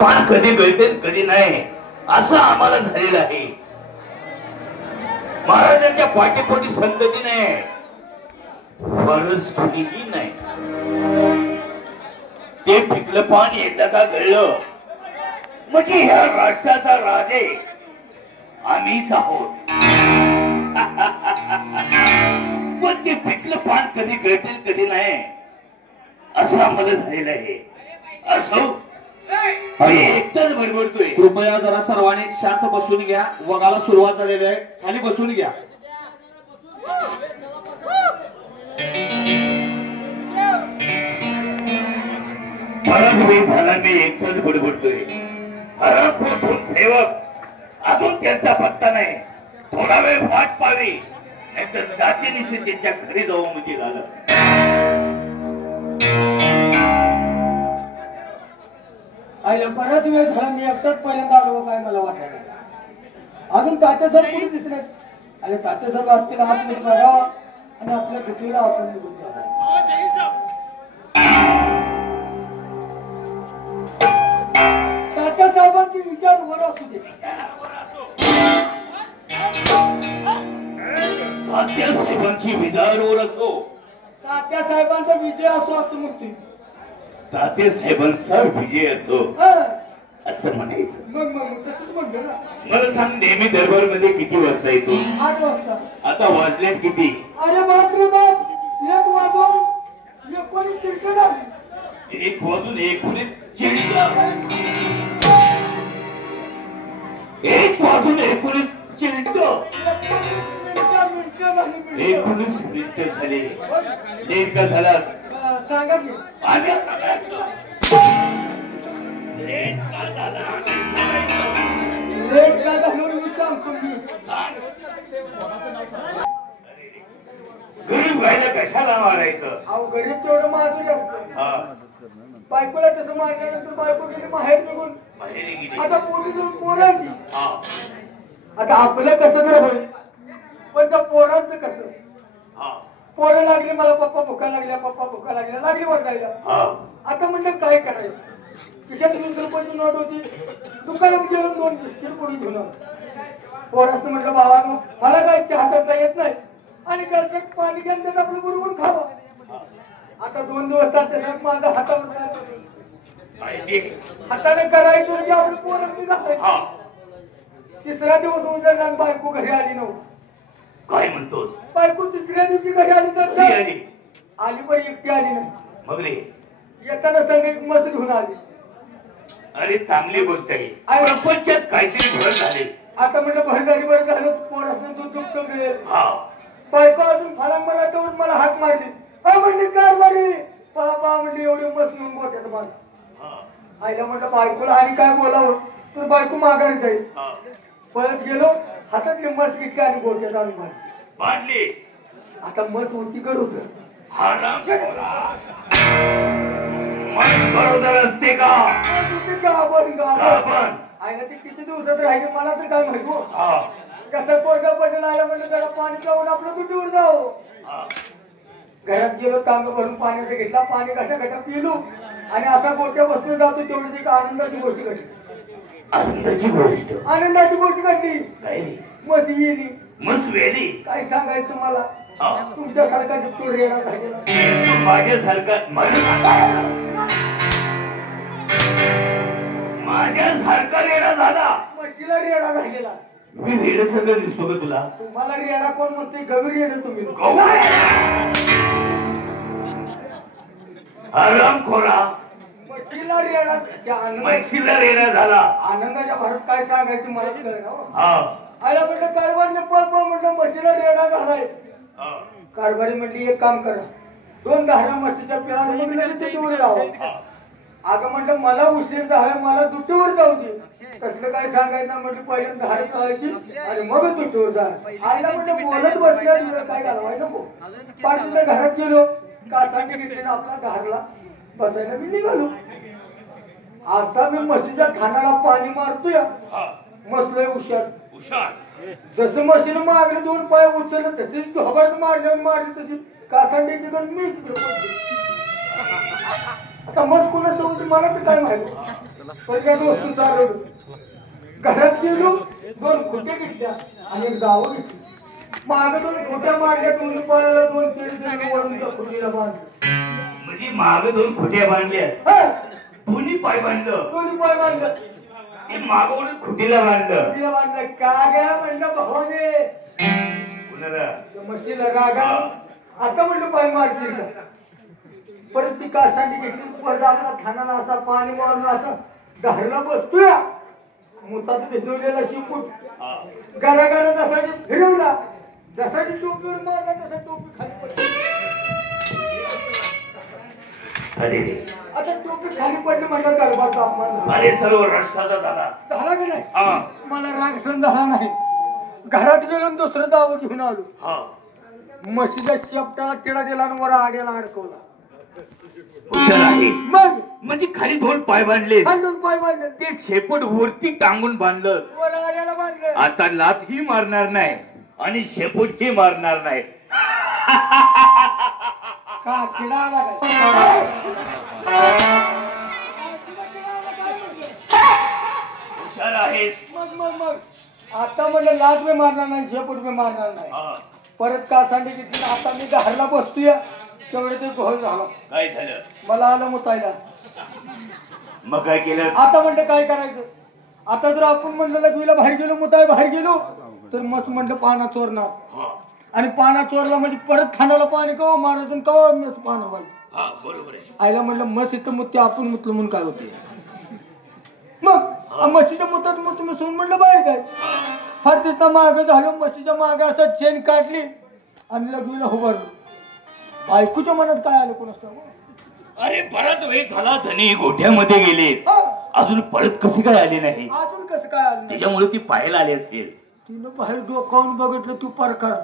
पान कधी गळते कधी नाही असं आम्हाला झालेलं आहे. महाराजांच्या पाठीपोटी संतती नाही, बरच कुणीही नाही. ते पिकलं पान एकदा का गळलं म्हणजे ह्या राष्ट्राचा राजे आम्हीच आहोत. पण ते पिकलं पान कधी गळते कधी नाही असं आम्हाला झालेलं आहे. असो एकटाच बडबडतोय. कृपया जरा सर्वांनी शांत बसून घ्या. वगाला सुरुवात झालेली आहे. खाली बसून घ्या. परत वेळ झाला मी एकटाच बडबडतोय. हरामखोर सेवक अजून त्यांचा पत्ता नाही. थोडा वेळ वाट पाहावी नाहीतर जातीनिशी त्यांच्या घरी जाऊ म्हणजे झालं. आईला बराच वेळ झाला मी एकटाच पहिल्यांदा आलो. काय मला वाटायला अजून तात्यासाहेब कोणी दिसले. अरे तात्यासाहेब असतील आतमध्ये बघा आणि आपल्या भीतीला आपण निघून जाऊ. तात्यासाहेबांचे विचार वर असू दे. तात्यासाहेबांची विचारवर असो. तात्यासाहेबांचा विजय असो असं म्हणते. तात्यासाहेबांचा विजय असो असं म्हणायचं. तसंच म्हणतो ना. मला सांग नेहमी दरबार मध्ये किती वाजता येतो? 8 वाजता. आता वाजल्यात किती? अरे बापरे बाप. 1 वाजून 19 चिरकट आली. 1 वाजून 19 चिरकट. 1 वाजून 19 चिरकट. 19 मिनिटं झाले. लेट का झालास सांगा की. लेट का झाला लेट का झालं मी सांगतो मी. गरीब व्हायला कशाला मारायचं? अहो गरीब तेवढं माजून असतं. बायकोला तसं मारल्यानंतर बायको गेली माहेर निघून. आता पोरी जाऊन पोरांची. आता आपलं कसं तर होईल पण त्या पोरांचं कसं. पोरं लागली मला पप्पा भुका लागल्या पप्पा भुका लागल्या लागली वरडायला. आता म्हणलं काय करायचं. खिशात 20 रुपयाची नोट होती. दुकानात गेलो 2 बिस्किट पुढे घेऊन आलो. पोरासनं म्हटलं बाबा मला काय चहा करता येत नाही आणि गलक्यात पाणी घ्यायला त्यानं आपलं बुडवून खावं. आता 2 दिवस त्याच्यात माझा हातावर हाताने करायचं म्हणजे आपलं पोरांनी घालायचं. 3रा दिवस उजळला आणि बायको घरी आली नव्हती. काय म्हणतोस? बायको 3ऱ्या दिवशी घरी आली तर आली पण एकटी आली नाही. मग रे येताना संग एक मस घेऊन आली. अरे चांगली गोष्ट आहे. प्रपंचात काहीतरी फरक झाले. आता म्हणलं भरदारी बरं झालं पोराचं दूध दुखतं मिळेल. बायको अजून फलांबरा मला हाक मारली. म्हणली काय मारी बाबा म्हणली एवढी मस घेऊन गोट्यात मार. आईला म्हटलं बायकोला आणि काय बोलावं तर बायको माघारी जाईल. परत गेलो हातातली मस घेतली आणि गोट्यात आणून मारली. आता मस होती करून बरोबर असते का? आईला ते किती दिवसात राहिले मला तर काय माहिती. कसं पोटा पटेल आलं म्हणजे त्याला पाणी जाऊन आपलं दुटीवर जाऊ. घरात गेलो तांब भरून पाण्याचा घेतला. पाणी कशा कशा पिलो आणि असा गोट्या बसून जातो. तेवढी ती आनंदाची गोष्ट घडली. आनंदाची गोष्ट? आनंदाची गोष्ट घडली. मस वेली. मस वेली? काय सांगायचं तुम्हाला. तुमच्यासारखा तो रेडा झालेला. माझ्यासारखा रेडा झाला. म्हशीला रेडा झालेला. मी रेड सगळं दिसतो का तुला? तुम्हाला रेडा कोण म्हणते? गवीर रेड तुम्ही. हरामखोरा. म्हशीला रेडा. म्हशीला रेडा झाला. आनंदाच्या भरात काय सांगायचं मला कळलं. आला म्हटलं कारभारने पळ म्हटलं म्हशीला रेडा झालाय. कारभारी म्हटली एक काम करा 2 धारा म्हशीच्या पिळावर जावं. अगं म्हटलं मला उशीर झाला मला दुटीवर जाऊ दे. कसलं काय सांगायचं म्हटलं पहिले धार चालायची आणि मग दुटीवर जा. आईला म्हटलं बोलत बसल्या काय घालवाय नको. पाठीच्या घरात गेलो कासांनी घेतले आपला धारला बसायला मी निघालो. आता मी म्हशीच्या खानाला पाणी मारतोय. मसलोय हुशार. जसं मशीन मागले 2 पाय उचललं तशी घबड मारली तशी कासांडी तिकडे मी तिकडे आता मग कोणाचं होतं मला तर काय माहिती. पहिल्या वस्तू चालवलं, घरात गेलो, 2 खोट्या घेतल्या आणि एक दावं घेतली. मागं 2 खोट्या मारल्या, 2 पायाला 2 केळी वरून त्या खोटीला बांधलं. म्हणजे माग 2 खोट्या बांधल्यास दोन्ही पाय बांधलं. 2 पाय बांधलं, ते माग वळून खुटीला बांधलं. खोटीला बांधलं. का गया म्हणलं भावाने, कुणाला? त्या म्हशीला रागा. आता म्हणलं पाय मारशील का. परत ती कासांडी घेतली, परत आपला खानाला असा पाणी मारून असा घरला बसतोय. मुताचं भिजवलेला शिपूट गरागरा जसा फिरवला, जसा टोपीवर मारला तसा टोपी खाली पडली. अरे आता टोपी खाली पडली म्हणजे गर्भाचा अपमान झाला. अरे सर्व रस्त्याचा झाला. झाला की नाही. मला राग सहन झाला नाही. घरात गेलो आणि दुसरं दावं घेऊन आलो. म्हशीच्या शेपटाला तिडा दिला आणि वर आड्याला अडकवला. हुशार आहे. मग म्हणजे खाली 2 पाय बांधले, 2 पाय बांधले, ते शेपूट वरती टांगून बांधलं. वर आड्याला बांधले. आता लाथ ही मारणार नाही आणि शेपूट ही मारणार नाही. का किडा आला काय. हुशार आहेस. मग आता म्हणलं लाज मी मारणार नाही, शेपूट मी मारणार नाही. परत कासांडी घेतली. आता मी घरला बसतोय, तेवढे ते घोळ झाला. काय झालं? मला आलं मुतायला. मग काय केलं? आता म्हणलं काय करायचं. आता जर आपण म्हणलं लग्नीला बाहेर गेलो, मुताय बाहेर गेलो, तर मस्त म्हणलं पाना चोरणार. आणि पाना चोरला म्हणजे परत खाण्याला पाणी कवा मारायचं, कवा मस पाना पाहिजे. बरोबर आहे. आईला म्हणलं मस इथं मुत्ते आपण मुतलं म्हणून काय होते. मग म्हशीच्या मुतात मग तुम्ही सोन म्हणलं बाहेर काय. फार तिथं मागं झालं, म्हशीच्या मागं असं चेन काढली आणि लग्नीला उभारलो. बायकोच्या मनात काय आलं कोणास ठाऊक. अरे बराच वेळ झाला, धनी गोठ्यामध्ये गेले, अजून परत कसे काय आले नाही. अजून कसं काय आलं. त्याच्यामुळे ती पाहायला आली असेल. तिनं बाहेर डोकावून बघितलं, तू परकार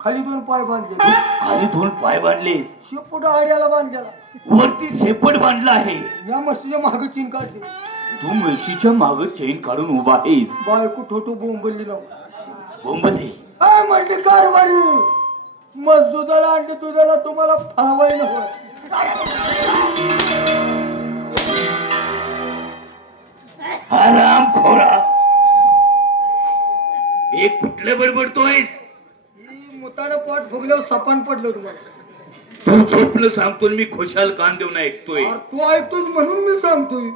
खाली 2 पाय बांधले, खाली 2 पाय बांधलेस, शेपूट आड्याला बांधलेला, वरती शेपट बांधला आहे. या म्हशीच्या मागं चीन काढली. तू म्हशीच्या माग चेन काढून उभा आहेस. बायको ठोठो बोंबलली ना. बोंबली काय म्हणते कारभारी, मस दुधाला आणली, दुधाला तुम्हाला फळवाई नको. आराम खोरा, एक कुठलं बडबडतोयस. मुतानं पोट फुगल्यावर सपान पडलं तुम्हाला. तू स्वप्न सांगतो मी खुशाल कान देऊन ऐकतोय. तू ऐकतोस म्हणून मी सांगतोय.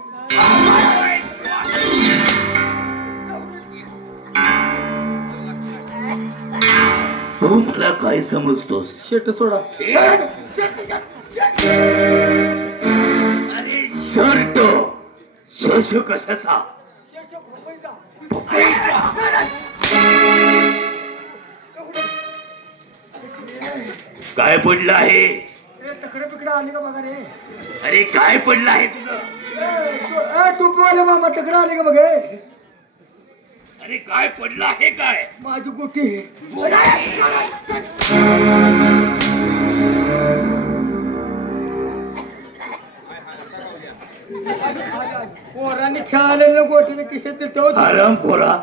तू मला काय समजतोस. शेट सोडा. अरे शर्ट शश कशाचा. काय पडलं आहे. तकडे पिकडे आली का बघा रे. अरे काय पडलं आहे तुझं. टोपीवाले मामा तकडे आले का बघ रे. अरे काय पडलं आहे. काय माझी गोटी. पोरांनी खेळालेल्या गोटीने किशेत आराम खोरा,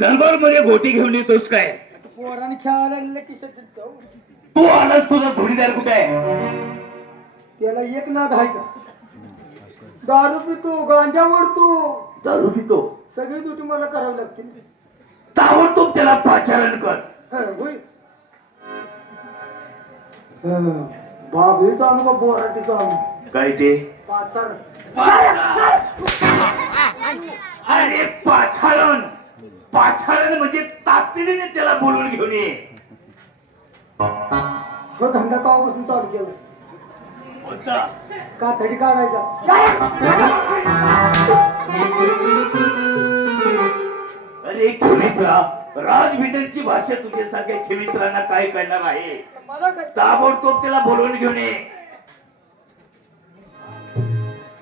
दरबार मध्ये गोटी घेऊन येतोस काय. पोरांनी खेळालेल्या किशेत तू आलास, तुझा जोडीदार कुठे आहे. त्याला एक नाद आहे का. दारू पितो, गांजा ओढतो, दारू पितो, सगळी दुटी मला करावी लागते. ताबडतोब त्याला पाचारण कर. बाबीचा अनुभव, बोराटीचा अनुभव. काय ते पाचार. अरे पाचारण, पाचारण म्हणजे तातडीने त्याला बोलवून घेऊन ये. हो धंदा कावापासून चालू केला होता का थडी काढायचा. अरे खेमित्रा, राजभिटांची भाषा तुझ्यासारख्या खेमित्रांना काय करणार आहे. मला काय ताबडतोब त्याला बोलवून घेऊन ये.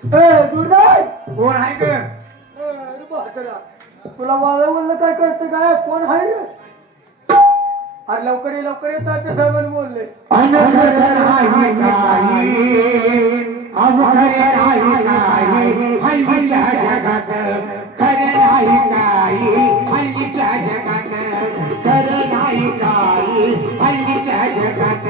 दुर्गाई कोण आहे ग. अरे बहादरा, तुला वाळं बोललं काय कळतं काय. कोण आहे रे. अरे लवकर ये, लवकर ये. तात्या साहेबांनी बोलले. हल्लीच्या जगात खरं नाही काही. हल्लीच्या जगात खरं नाही काही. हल्लीच्या जगात खरं नाही काही. हल्लीच्या जगात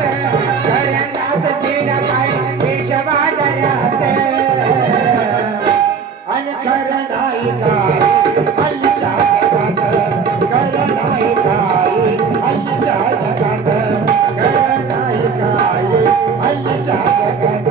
जगात खऱ्यांदाच दिला पाय देश बाजारात आणि खरं नाही काय हल्लीच्या जगात खरं नाही काय हल्लीच्या जगात खरं नाही काय हल्लीच्या जगात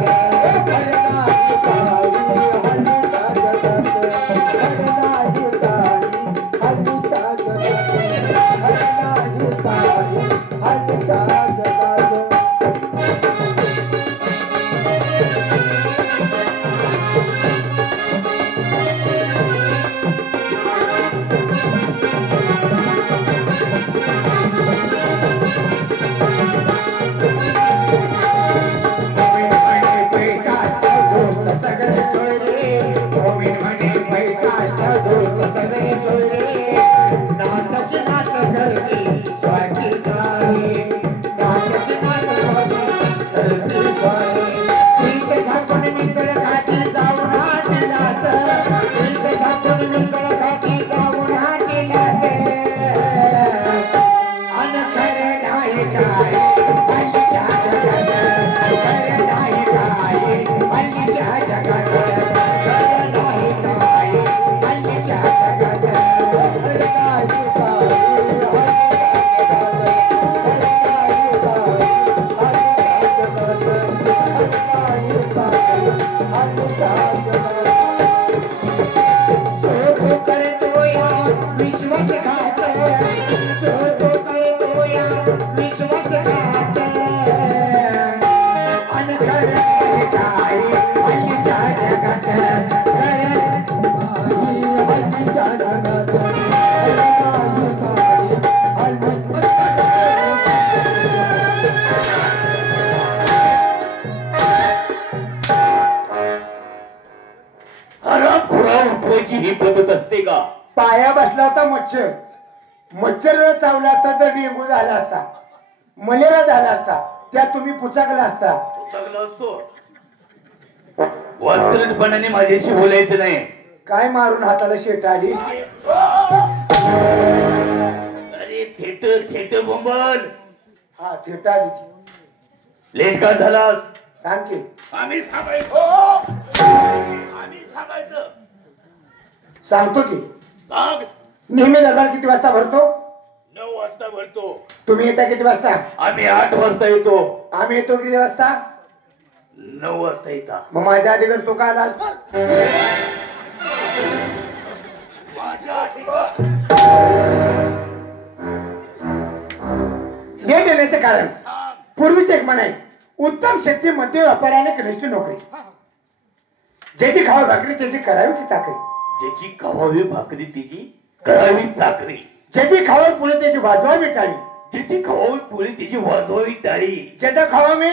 ही पद्धत असते का? पाया बसला होता मच्छर, मच्छर चावला असता तर डेंगू झाला असता, मलेरिया झाला असता, त्यात तुम्ही पुचाकला असता. पुचाकला असतो. वात्रटपणाने माझ्याशी बोलायचं नाही. काय मारून हाताला शेट आली? अरे थेट थेट बोंबल. हा थेट आली. लेट का झालास? सांग की. आम्ही सांगायचं. आम्ही सांगायचं. सांगतो की. सांग. नेहमी दरबार किती वाजता भरतो? 9 वाजता भरतो. तुम्ही येता किती वाजता? आम्ही 8 वाजता येतो. आम्ही येतो किती वाजता? 9 वाजता येता. मग माझ्या आधी तू का आलास? हे देण्याचे कारण पूर्वीचे एक म्हणाय, उत्तम शक्ती मध्य व्यापाऱ्याने कनिष्ठ नोकरी. ज्याची खावा भाकरी त्याची करावी की चाकरी. ज्याची खावावी भाकरी त्याची करावी चाकरी. ज्याची खावा पुढे त्याची वाजवावी टाळी. ज्याची खावावी पुढे त्याची वाजवावी टाळी. ज्याचा खावा मी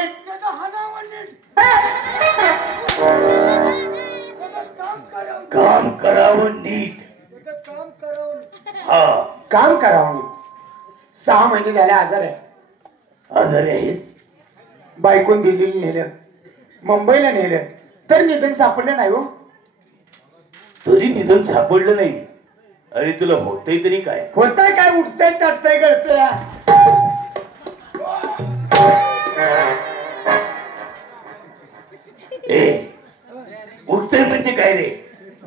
काम करावं नीट. हा काम करावं मी. 6 महिने झाले आजार आहे. आजारी आहेस? बायकोन दिल्लीला नेलं, मुंबईला नेलं, तर निधन सापडलं नाही हो. तरी निधन सापडलं नाही. अरे तुला होतंय तरी काय? होतंय काय? उठतंय टाकतंय गळतंय. ए उठतंय म्हणजे काय रे?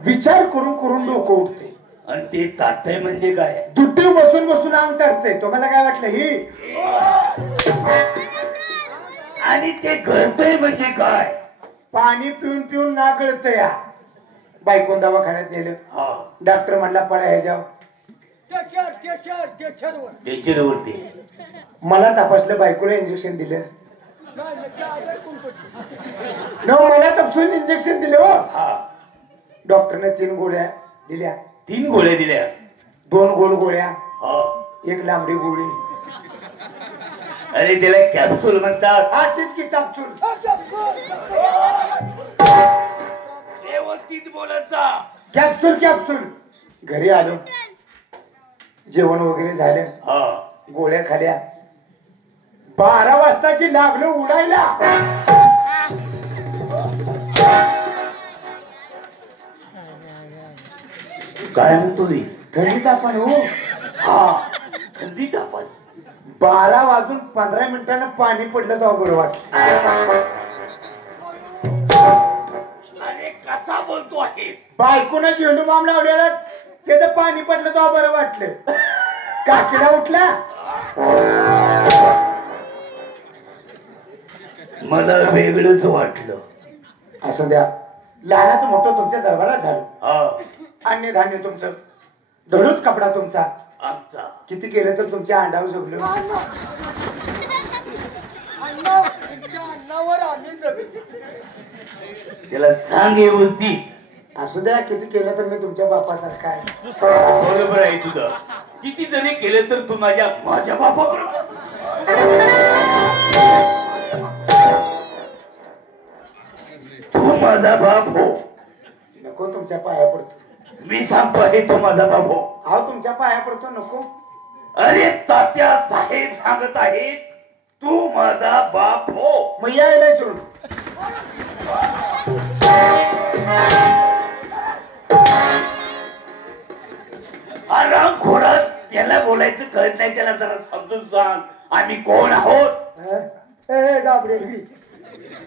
विचार करून करून डोकं उठते. आणि ते ताटतंय म्हणजे काय? दुट्टी बसून बसून अंग तरतंय. तुम्हाला काय वाटलं ही? आणि ते गळतंय म्हणजे काय? पाणी पिऊन पिऊन ना गळतंय. बायकोन दवाखान्यात नेलं. डॉक्टर म्हणला पडा ह्याच्यावर. टेचरवरती. मला तपासलं, बायकोला इंजेक्शन दिलं. मला तपासून इंजेक्शन दिलं हो. डॉक्टरने 3 गोळ्या दिल्या. 3 गोळ्या दिल्या. 2 गोल गोळ्या, 1 लांबडी गोळी. अरे त्याला कॅप्सूल म्हणतात. हा तीच की कॅप्सूल. व्यवस्थित बोलत जा. Capsule capsule. घरी आलो, जेवण वगैरे झालं, गोळ्या खाल्या. 12 वाजताची लागलो उडायला. काय म्हणतो वीस? थंडी तापण हो. हा थंडी तापण. 12 वाजून 15 मिनिटांना पाणी पडलं तेव्हा बरं वाटलं. अरे कसा बोलतो आहेस? बायकोनं झेंडू बाम लावलेला त्याचं पाणी पडलं तेव्हा बरं वाटलं. काकीला उठला. मला वेगळंच वाटलं. असू द्या, लहानाचं मोठं तुमच्या दरबारात झालं. हा, अन्य धान्य तुमचं, धडूत कपडा तुमचा, आमचा किती केलं तर तुमच्या अंडावर झोपलं. अन्नावर आम्ही जगलो. त्याला सांग व्यवस्थित. असू द्या, किती केलं तर मी तुमच्या बापासारखा आहे. बरोबर आहे तुझं. किती जरी केलं तर तू माझ्या बापाबरोबर. तू माझा बाप हो. नको, तुमच्या पाया पडतो. मी सांगतो आहे तो माझा बाप हो. अहो, तुमच्या पाया पडतो. नको. अरे तात्या साहेब सांगत आहेत तू माझा बाप हो. मग यायला सुरू. आराम खोरात त्याला बोलायचं कळत नाही. त्याला जरा समजून सांग आम्ही कोण आहोत. ए डाबरे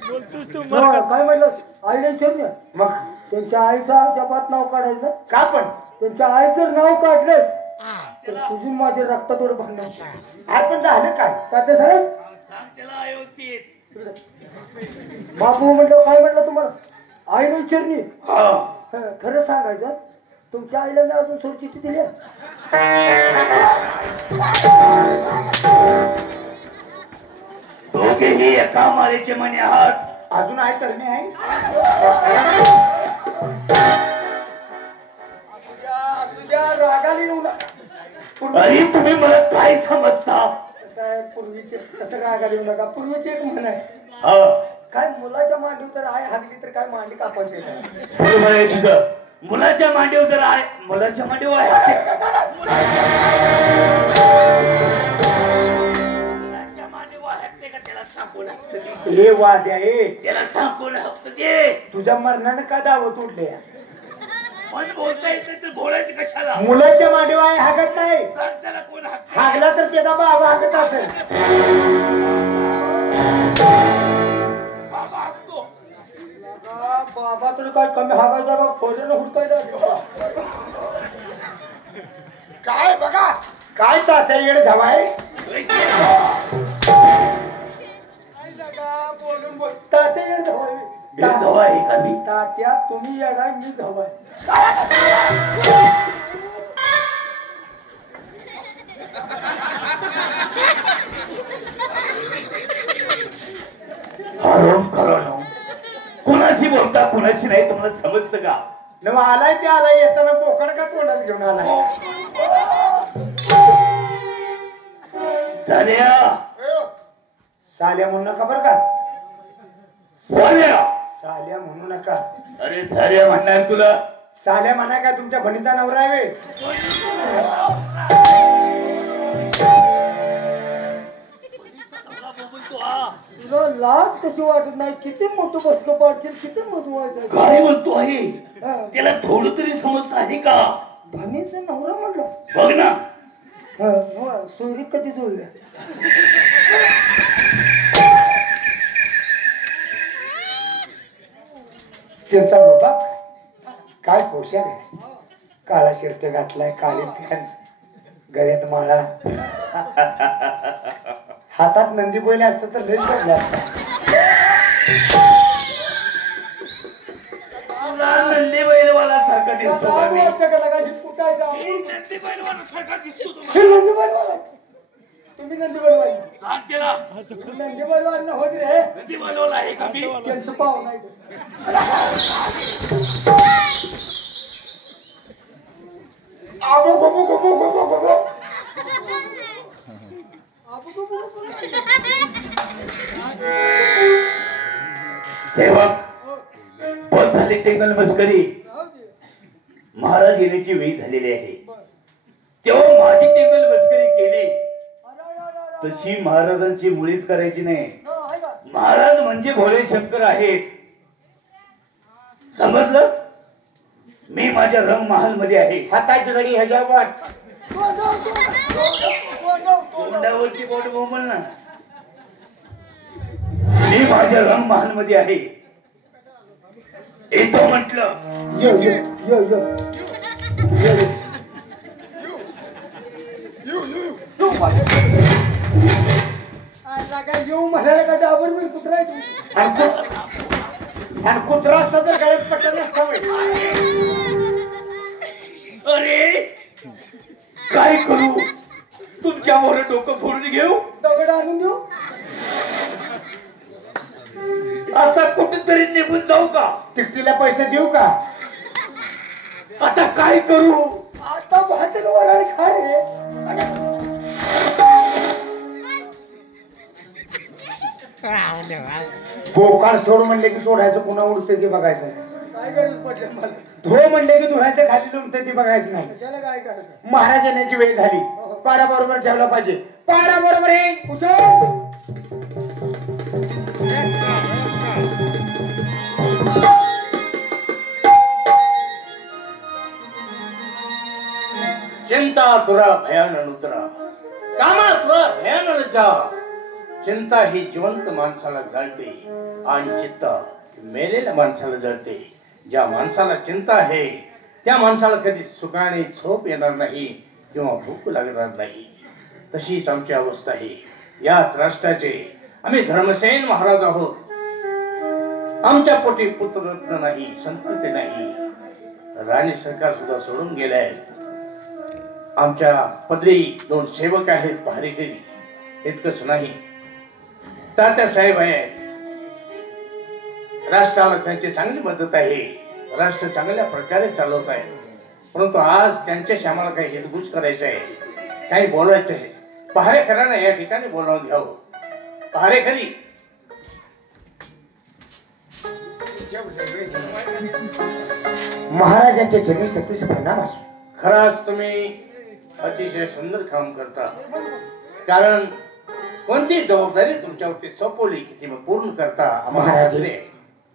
काय म्हटलं? आईने विचारून मग त्यांच्या आईचा जपात नाव काढायचं. का पण त्यांच्या आईचं नाव काढलंस तर तुझी माझे रक्त थोडं भांडण. आज पण झालं काय? तात्या साहेब त्याला व्यवस्थित. बापू म्हटलं काय म्हटलं तुम्हाला? आईने विचारणी. हा, खरं सांगायचं, तुमच्या आईला मी अजून सोड चिठ्ठी दिली. दोघेही एका मारेचे मने आहात. अजून आहे करणे आहे. असू द्या, रागाला येऊ नका. अरे तुम्ही मला काय समजता? साहेब, पूर्वीचे कसं रागाला येऊ नका. पूर्वीची एक म्हण आहे, हा, काय मुलाच्या मांडीव तर आई हागली तर काय मांडी कापायची आहे. बरोबर आहे तुझं. मुलाच्या मांडीवर जर आहे, मुलाच्या मांडीवर आहे. मुलाच्या मांडीवर आहे का त्याला सांगू लागतं. हे वाद्या हे त्याला सांगू लागतं ते. तुझ्या मरणानं का दावत उठले? पण बोलता येत नाही तर बोलायचं कशाला? मुलाच्या मांडीवर आहे हागत नाही. सांग त्याला कोण हाक. हागला तर त्याचा बाबा हागत असेल. बाबा हाकतो. बाबा तर काय कमी हागायचा का? फोरेनं हुडकायला. काय बघा, काय तात्या येड झावाय. बोलून बोल. तात्या येड झावाय. जवळ आहे का मी? तात्या तुम्ही येडाय, मी झावाय. हरम खरं कुणाशी बोलता कुणाशी नाही तुम्हाला समजतं का? नव आलाय ते आलाय. येताना बोकड का तोंडात घेऊन आलाय? साल्या साल्या म्हणू नका बर का. साल्या साल्या म्हणू नका. अरे साल्या म्हणणार तुला. साल्या म्हणा काय तुमच्या बहिणीचा नवरा आहे? तुला लाज कशी वाटत नाही? किती मोठं बसकं पाडशील, किती मजवायचं. काय म्हणतो आहे त्याला थोडं तरी समजत आहे का? बहिणीचा नवरा म्हटलं. बघ ना. सोयरी कधी जोडल्या? त्यांचा बाबा काय पोशाख आहे. काळा शर्ट घातलाय, काळे पॅन्ट, गळ्यात माळा, हातात नंदी बैल असतं तर लय शोभलं असतं. नंदी बैलवाला सारखा दिसतो का मी? नंदी बैलवाला सारखा दिसतो तुम्ही नंदी बैलवाला. सांग त्याला. नंदी बैलवाला होत रे. नंदी बैलवाला आहे का मी? त्यांचं पाव नाही. आबो गोबो गोबो गोबो गोबो. सेवक बस झाली टेंगल मस्करी. महाराज येण्याची वेळ झालेली आहे. तेव्हा माझी टेंगल मस्करी केली तशी महाराजांची मुळीच करायची नाही. महाराज म्हणजे भोळे शंकर आहेत. समजलं? मी माझ्या रंग महाल मध्ये आहे. हाताची घडी ह्याच्या वाट. तोंडावरती बोट बोंबल ना. मी माझ्या रंगमहाल मध्ये आहे. येतो म्हटलं. यो यो यो यो काय येऊ म्हणायला का डाबर मी कुत्रा आहे तू. आणि कुत्रा असता तर गळ्यात पट्टा नसता होय. अरे काय करू. तुमच्यावर डोकं फोडून घेऊ. दगड आणून देऊ. आता कुठेतरी निघून जाऊ का. तिकटीला पैसे देऊ का. आता काय करू. आता भातील वराळ खा रे. बोकाळ सोड म्हणले की सोडायचं पुन्हा उडते ते बघायचं. काय गरज पडली मला. धो म्हणले की धुवायचं खाली लुमते ते बघायचं नाही. कशाला काय करायचं. महाराज येण्याची वेळ झाली. पारा बरोबर ठेवला पाहिजे. पारा बरोबर आहे. कुशल चिंता तुरा भयान नुतरा. कामा तुरा भयान जा. चिंता ही जिवंत माणसाला जळते आणि चित्त मेलेल्या माणसाला जळते. ज्या माणसाला चिंता आहे त्या माणसाला कधी सुखाने झोप येणार नाही किंवा भूक लागणार नाही. तशीच आमची अवस्था आहे. याच राष्ट्राचे आम्ही धर्मसेन महाराज आहोत. आमच्या पोटी पुत्ररत्न नाही, संतती नाही. राणी सरकार सुद्धा सोडून गेले. आमच्या पदरी 2 सेवक आहेत पहारेकरी. इतकंच नाही, तात्या साहेब आहे. राष्ट्राला त्यांची चांगली मदत आहे. राष्ट्र चांगल्या प्रकारे चालवत आहे. परंतु आज त्यांच्याशी आम्हाला काही हितगुज करायचं आहे, काही बोलायचं आहे. पहारेकरांना या ठिकाणी बोलावून घ्यावं. पहारेकरी महाराजांच्या जन्मी सतीश प्रणाम असो. खरंच तुम्ही अतिशय सुंदर काम करता. कारण कोणती जबाबदारी तुमच्यावरती सोपवली की ती पूर्ण करता महाराज आम्हाला.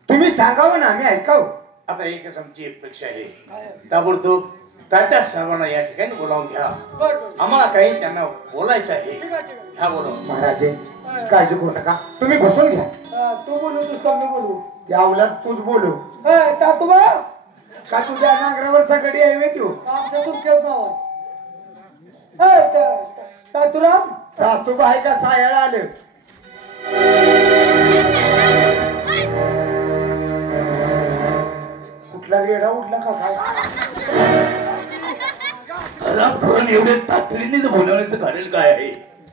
तुम्ही सांगावं ना आम्ही ऐकावं. आता एकच आमची अपेक्षा आहे, ताबडतोब तात्या साहेबांना या ठिकाणी बोलावून घ्या. आम्हाला काही त्यांना बोलायचं आहे. ह्या बोलावून. महाराज काळजी करू नका. तुम्ही बसून घ्या. तू बोलू तू कमी बोलू. त्या अवलाद तूच बोलू तातोबा का. तुझ्या नांगरावरचा गडी आहे तू. आमच्या तुमच्याच नाव. तातुराम तातोबा आहे का सायाला आलं. कुठला रेडा उठला का काय. आराम करून एवढे तातडीने बोलवण्याचं कारण काय आहे.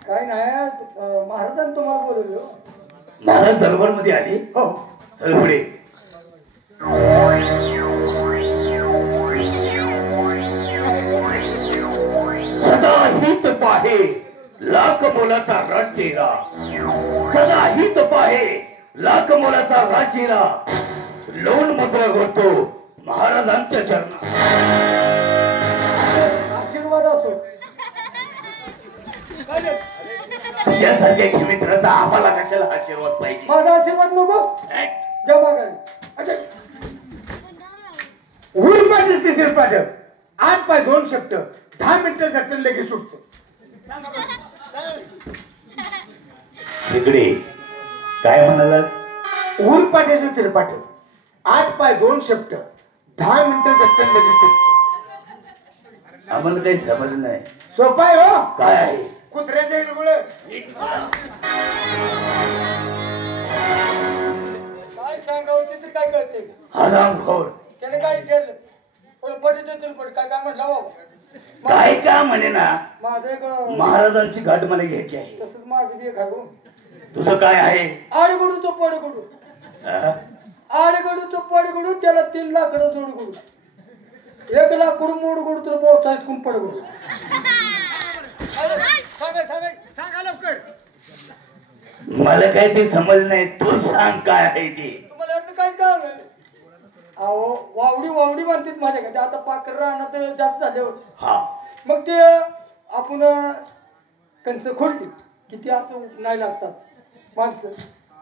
काय नाही महाराजांनी तुम्हाला बोलवलं. महाराज दरबार मध्ये आले. हो चल पुढे. सदा हित पाहे लाख मोलाचा राजचेहरा. सदा हित पाहे लाख मोलाचा राजचेहरा. लोन मुद्रा करतो महाराजांच्या चरणात. आशीर्वाद असो. तुझ्यासारख्या घे मित्राचा आम्हाला कशाला आशीर्वाद पाहिजे. माझा आशीर्वाद नको. जमा करा. ऊर पाहिजे तिथे पाठव. 8 पाय 2 शब्द 10 मिनिटं झटून लगेच सुटतो. तिकडे काय म्हणालास. ऊर पाठ्याचं तिर पाठव. 8 पाय 2 शब्द 10 मिनिटं झटून लगेच सुटतो. आम्हाला काही समज नाही. सोपा आहे हो. काय आहे. कुत्र्याच्या इलगुळ. काय सांगावं ते तर काय करते. हरामखोर. त्याने काय विचारलं. काय काय म्हटलं बाबा. काय का म्हणे ना. माझं एक महाराजांची गाठ मला घ्यायची आहे. तसंच माझं बी एक आहे. तुझं काय आहे. आडगडूचं पडगडू. आडगडूचं पडगडू त्याला 3 लाकडं जोडगडू. 1 लाकूड मोडगडू तर बोचा इतकून पडगडू. सांगा लवकर. मला काय ते समज नाही. तू सांग काय आहे ते. तुम्हाला यातलं काय कळलं. अहो वावडी बांधतात माझ्या का. आता पाकर राहणार जास्त झाल्यावर हा मग ते आपण कंस खोडली किती आता नाही लागतात माणसं.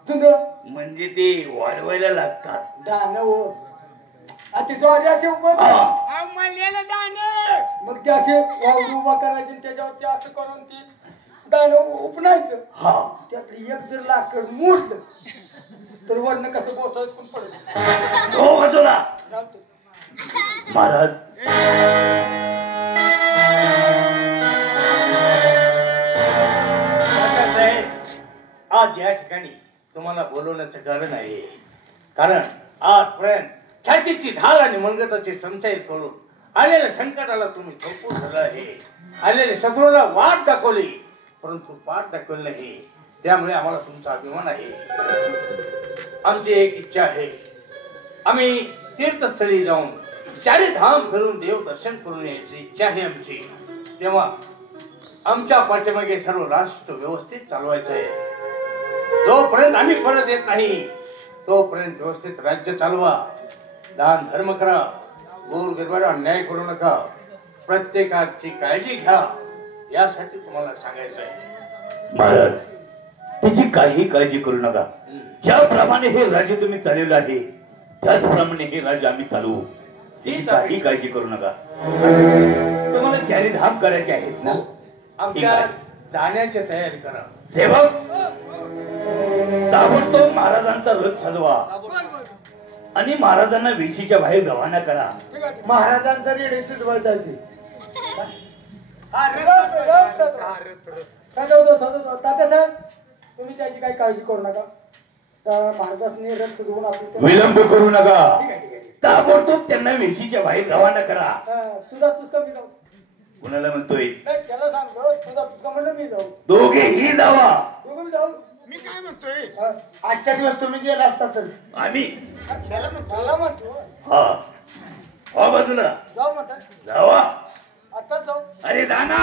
तुंद म्हणजे ते वाढवायला लागतात. दानव ती ज्वारी असे मग ते असे वावडी उभा करायची त्याच्यावर ते असं करून ती गाणं उपणायचं हा त्यातलं एक जर लाकड मोडलं तर वरनं कसं बोचायचं पण पडत हो बाजूला महाराज आज या ठिकाणी तुम्हाला बोलवण्याचं कारण आहे कारण आजपर्यंत छातीची ढाल आणि मनगटाची समसैर करून आलेल्या संकटाला तुम्ही झोपून धरलं आहे आलेल्या शत्रूला वाट दाखवली परंतु पाठ दाखवली नाही त्यामुळे आम्हाला तुमचा अभिमान आहे आमची एक इच्छा आहे आम्ही तीर्थस्थळी जाऊन चारी धाम फिरून देव दर्शन करून यायची इच्छा आहे आमची तेव्हा आमच्या पाठीमागे सर्व राष्ट्र व्यवस्थित चालवायचं आहे जोपर्यंत आम्ही परत येत नाही तोपर्यंत व्यवस्थित राज्य चालवा दान धर्म करा गोरगरिबाला अन्याय करू नका प्रत्येकाची काळजी घ्या यासाठी तुम्हाला सांगायचं आहे महाराज त्याची काही काळजी करू नका ज्याप्रमाणे हे राज्य तुम्ही चालवलं आहे त्याचप्रमाणे हे राज्य आम्ही चालवू त्याची काही काळजी करू नका तुम्हाला चारी धाम करायचे आहेत ना आमच्या जाण्याची तयारी करा सेवक ताबडतोब महाराजांचा रथ सजवा आणि महाराजांना वेशीच्या बाहेर रवाना करा महाराजांचा रेडिओ जायची सजवतो तात्यासाहेब तुम्ही त्याची काही काळजी करू नका त्या महाराजांनी रथ सजवून आपली विलंब करू नका ठीक आहे ताबडतोब त्यांना वेशीच्या बाहेर रवाना करा तुझा तुझका मी जाऊ कुणाला म्हणतोय नाही त्याला सांगतो तुझा तुझका म्हणलं मी जाऊ दोघेही जावा दोघं मी जाऊ मी काय म्हणतोय आजच्या दिवस तुम्ही गेला असता तर आम्ही त्याला म्हणतो हा हा बाजूला जाऊ म्हणतात जावा आताच जाऊ अरे जाना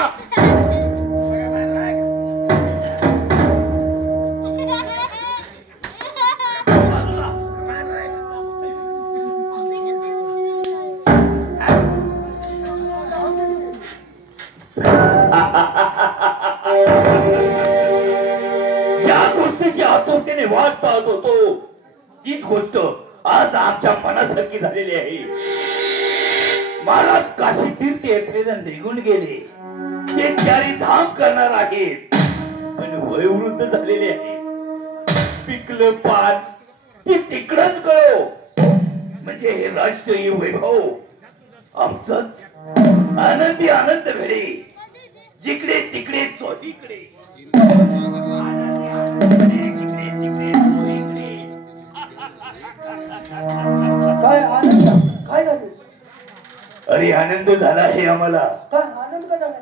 ज्या गोष्टीची आतुरतेने वाट पाहत होतो तीच गोष्ट आज आमच्या मनासारखी झालेली आहे महाराज काशी तीर्थ यात्रेला निघून गेले ते चारी धाम करणार आहेत पण वयोवृद्ध झालेले आहे पिकलं पान ते तिकडच गळो म्हणजे हे राष्ट्रीय वैभव आमचंच आनंदी आनंद घडे जिकडे तिकडे चोहीकडे काय आनंद काय झालं अरे आनंद झाला आहे आम्हाला काय आनंद का झाला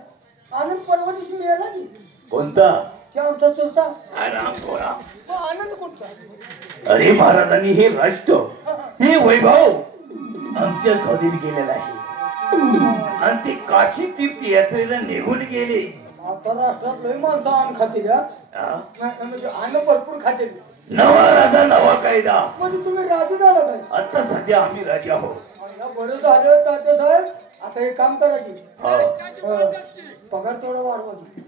आनंद परवा दिवशी मिळाला की कोणता त्या आमचा चुलता आराम थोडा मग आनंद कोणता अरे महाराजांनी हे राष्ट्र हे वैभव आमच्या स्वाधीन केलेलं आहे आणि ते काशी तीर्थ यात्रेला निघून गेले आता राष्ट्रात लय माणसं अन्न खातील म्हणजे अन्न भरपूर खातील नवा राजा नवा कायदा म्हणजे तुम्ही राजी झाला काय आता सध्या आम्ही राजे आहोत बरं झालं तात्यासाहेब आता एक काम करा की हा. पगार थोडा वाढवा की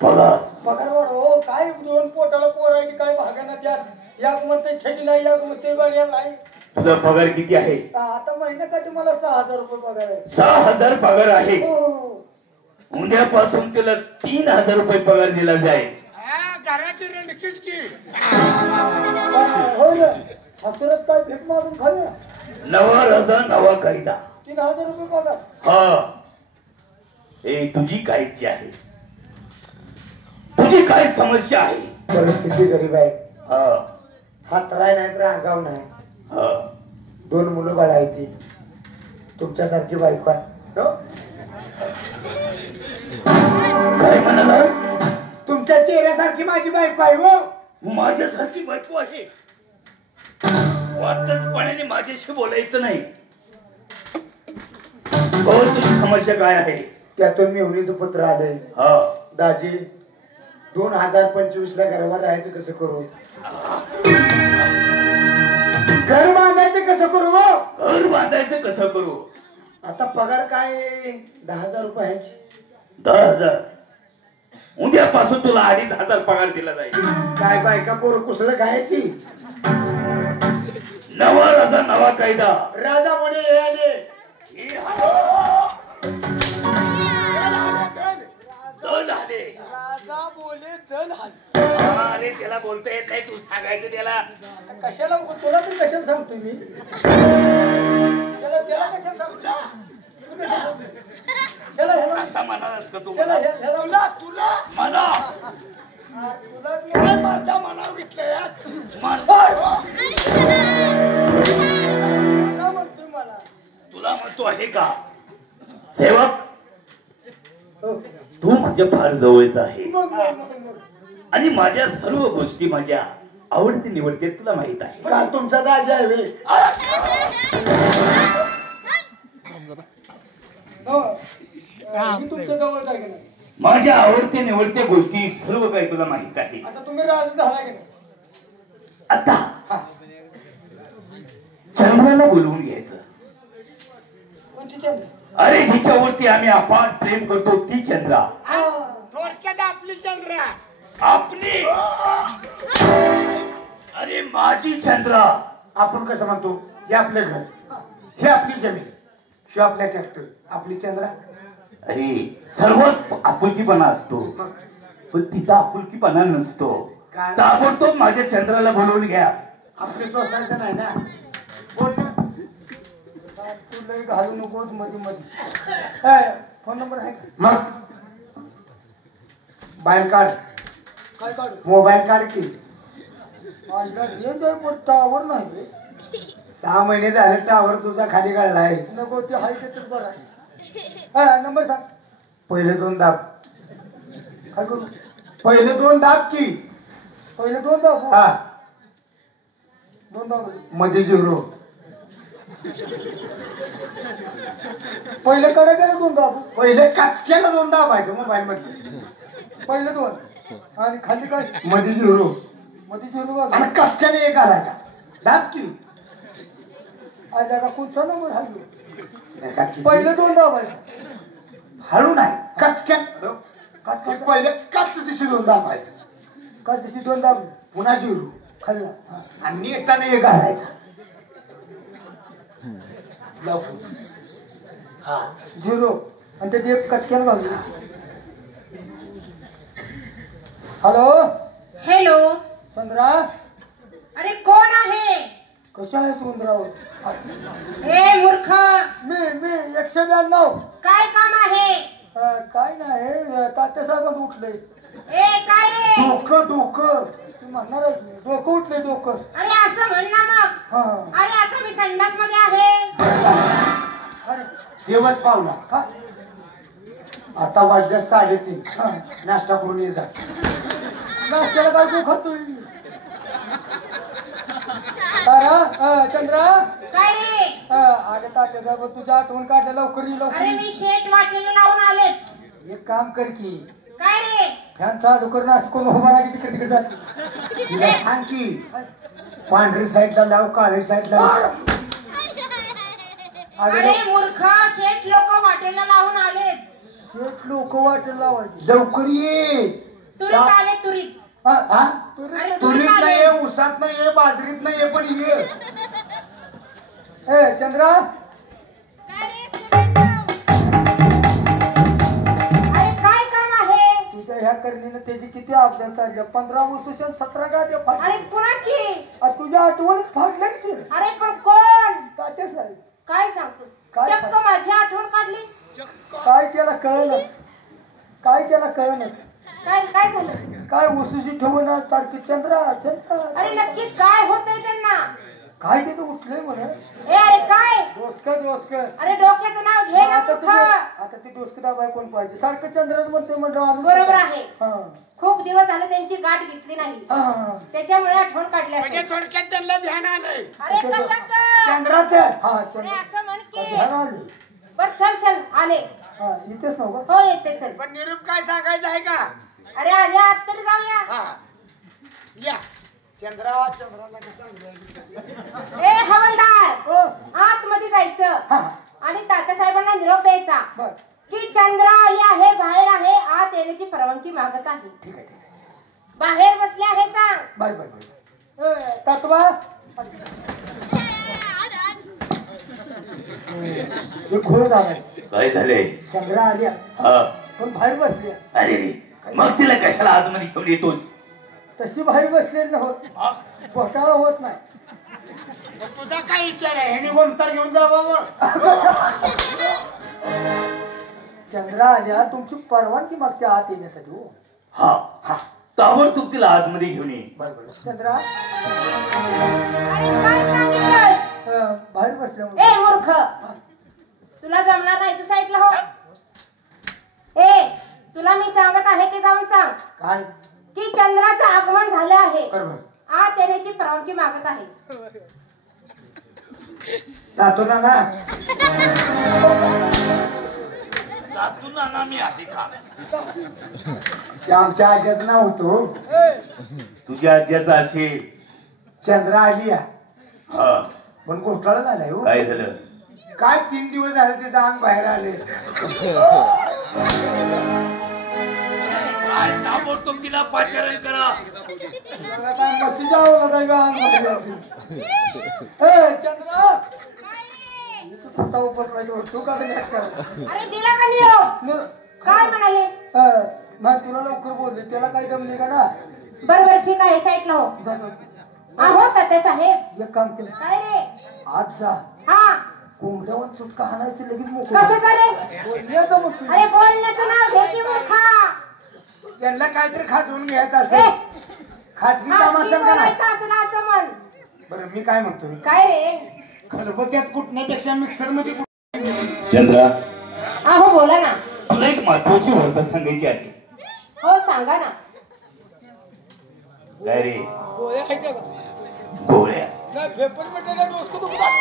पगार पगार वाढवा काय दोन पोटाला पोर आहे की काय भागाना द्या याक म्हणते छटी नाही याक म्हणते बढिया नाही तुझा पगार किती आहे आता महिन्याकाठी मला 6,000 रुपये पगार आहे 6,000 पगार आहे हो. उद्यापासून तिला 3,000 रुपये पगार दिला जाईल घराची रणकीच की हो ना हसरत काय भीक मारून खाल्ल्या नवा राजा नवा कायदा 3,000 रुपये पगार हा हे तुझी काय इच्छा आहे तुझी काय समस्या आहे परिस्थिती गरीब आहे हा हात राय नाही तर आगाव नाही हा 2 मुलं बाळ आहे ती तुमच्यासारखी बायको आहे हो? काय म्हणालास तुमच्या चेहऱ्यासारखी माझी बायको आहे हो माझ्यासारखी बायको आहे वाटतपणाने माझ्याशी बोलायचं नाही हो तुझी समस्या काय आहे त्यातून मेहुणीचं पत्र आलंय हा दाजी 2025 ला घरावर राहायचं कसं करू घर बांधायचं कसं करू हो? घर बांधायचं कसं करू आता पगार काय 10,000 रुपये आहे 10,000 उद्यापासून तुला 2,500 पगार दिला जाईल काय बायका पोरं कुसलं खायची नवा राजा नवा कायदा राजा म्हणे हे आले दल आले राजा अरे त्याला बोलता येत नाही, तू सांगायचं त्याला. कशाला तुला तरी कशाला सांगतो मी त्याला कशाला सांगतो त्याला असा म्हणालास का तू त्याला मला? मला तुला माझा मनावर घेतलंयस. म्हणतोय मला तुला म्हणतो आहे का सेवक? तू माझ्या फार जवळचा आहेस आणि माझ्या सर्व गोष्टी माझ्या आवडते निवडते तुला माहित आहे का तुमचा दाजी आहे बे? मी तुमच्या जवळ आहे की नाही माझ्या आवडते निवडते गोष्टी सर्व काही तुला माहित आहे. आता तुम्ही राज झाला की नाही आता चंद्राला बोलवून घ्यायचं. कोणती चंद्र? अरे जिच्यावरती आम्ही अपाट प्रेम करतो ती चंद्रा. थोडक्यात आपली चंद्रा. आपली अरे माझी चंद्रा. आपण कसं म्हणतो हे आपलं घर, हे आपली जमीन, हे आपला ट्रॅक्टर, आपली चंद्रा. अरे सर्वात आपुलकीपणा असतो पण तिचा आपुलकीपणा नसतो. काय? ताबडतोब माझ्या चंद्राला बोलवून घ्या. आपली सोसायटी नाही ना. बोल ना. तुला घालू नकोस मध्ये मध्ये. फोन नंबर आहे का? मग बाहेर काढ, काय काढू? मोबाईल काढ की. माझा रेंज आहे पण टावर नाही रे. 6 महिने झाले टावर तुझा खाली काढला आहे. नको ते हाय ते बरं आहे. नंबर सांग. पहिले 2 दाब. काय करू? पहिले 2 दाब की. पहिले 2 दाबू. हा 2 दाबू. मध्ये 0. पहिले कडे गेले 2 दाबू. पहिले काचक्याला 2 दाबायचं मोबाईल मध्ये. पहिले 2 आणि खाली काय? मध्ये 0 मध्ये 0 आणि काचक्याने 1 घालायचा. दाब की. आल्या का कोणचा नंबर हल्लो? पहिले पहिले 2 दाबायचे. हळू नाही, काचक्यात. काच काच पहिले काच दिशी 2 दाबायचं. काच दिशी 2 दाबले. पुन्हा 0 खाल्ला. आणि नेटाने 1 घालायचा. हा 0 आणि त्यात एक कचक्यान घालू. Hello hello. चंद्रा, अरे कोण आहे? कशा आहे सुंदराव? ए मूर्ख, मी 192. काय काम आहे? काय नाही तात्यासाहेबांचं उठलंय. ए काय रे? डोकं तू म्हणणार आहे की? डोकं उठलंय डोकं. अरे असं म्हण ना मग. हा अरे आता मी संडास मध्ये आहे. अरे देवच पावला. का? आता वाजल्या 3:30. नाश्ता करून ये जा. नाश्त्याला काय तू खातोय? चंद्रा, काय रे? अरे तात्यासाहेब तुझ्या आठवण काढल्या लवकर ये अरे लवकर. मी शेट वाटेला लावून आलेच. एक काम कर की काय रे? फॅन चालू कर ना असं कोण उभा राहा तिकडे तिकडे जाते. तिला सांग की पांढरी साईडला लाव, काळी साईडला लाव. अरे मूर्ख, शेट लोक वाटेला लावून आलेच. शेट लोक वाटेल लावायची. लवकर ये. तुरीत आले तुरीत. हा? अरे तुरीत तुरीत आले. नाहीये, उसात नाहीये, बाजरीत नाहीये, पण ये. ए चंद्रा, काय रे तुला भेटलो? अरे काय काम आहे? तुझ्या ह्या करणीनं त्याची किती अपघात चालल्या? 15 वर्ष 17 गाड्या अरे फाडल्या. कुणाची? तुझ्या आठवणीत फाडल्या किती? अरे पण कोण? तात्यासाहेब काय सांगतोस? काय चक्क माझी आठवण काढली. काय केला कळलंच. काय केला कळलंच. काय काय झालं? काय उशीशी ठेवून सारखी चंद्रा चंद्रा. अरे नक्की काय होतंय त्यांना? काय तिथं उठलंय म्हणे. ए अरे काय? डोसक. अरे डोक्याचं नाव घे ना आता तू. आता ती डोसक दाबाय कोण पाहिजे? सारखं चंद्रच म्हणतोय म्हणलं आम्ही. बरोबर आहे. हा. खूप दिवस झाले त्यांची गाठ घेतली नाही, हा. त्याच्यामुळे आठवण काढली म्हणजे असेल. थोडक्यात त्यांना ध्यान आलंय. अरे कशाचं? चंद्राचं. हा अरे चंद्र. असं म्हण की. ध्यान आले. बर चल चल आले. हा इथेच नव्हतं. हो येते चल. पण निरूप काय सांगायचं आहे का? अरे आल्या आत तरी जाऊया. हा या. चंद्राला ए हवालदार, हो. आतमध्ये जायचं हा आणि तात्यासाहेबांना निरोप द्यायचा बर की चंद्रा आली आहे, बाहेर आहे, आत येण्याची परवानगी मागत आहे. ठीक आहे. बाहेर बसले आहे सांग. Bye bye bye. तत्वा हे घोळ झालाय. काय झाले? चंद्रा आल्या हा पण बाहेर बसल्या. अरे रे मग तिला कशाला आतमध्ये घेऊन येतोस? तशी बाहेर बसलेली हा? घोटाळा होत नाही. तुझा काय विचार आहे? ह्याने गोमतार घेऊन जा बाबा. चंद्रा आल्या तुमची परवानगी मागते आत येण्यासाठी. हो हा हा, ताबडतोब तिला आतमध्ये घेऊन ये. बरोबर. चंद्रा अरे काय सांगितलंस? बाहेर बसल्या ए मूर्ख, तुला जमणार नाही, तू साईडला हो. ए, तुला मी सांगत आहे ते जाऊन सांग काय की चंद्राचं आगमन झाले आहे. बरोबर आत येण्याची परवानगी मागत आहे. जातो ना ना. जातो ना मी आहे का? ते आमच्या आज्याचं नाव होतो. तुझ्या आज्याचा असेल. चंद्रा आली आहे. हा, पण घोटाळा झालाय. हो काय झालं? काय 3 दिवस झाले त्याचं अंग बाहेर आले. काय ताबडतोब तिला पाचारण करा. काय मशी जावं चंद्रा खोटा उपसला तू का अरे दिला का लिओ? काय म्हणाले? नाही तुला लवकर बोलले त्याला काही जमले का ना. बरोबर, ठीक आहे, साईडला हो. आहो तात्या साहेब. एक काम केलं काय रे? आज जा हा, कोंबड्यावर चुटका हाणायची लगेच मोकळं. कशाचा रे? बोलण्याचं मग तू. अरे बोलण्याचं नाव घे की मूर्खा. त्यांना काहीतरी खाजवून घ्यायचं ए, असेल. खाजगी काम खाजगी असेल का ना. बोलायचं असं ना असं म्हण. बरं मी काय म्हणतो, काय रे? खलबत्त्यात कुटण्यापेक्षा मिक्सर मध्ये चंद्रा, आहो बोला ना. तुला एक महत्वाची वार्ता सांगायची आहे. हो सांगा ना. काय रे? गोळ्या आहेत का? गोळ्या. नाही पेपर का डोसको दुखतात.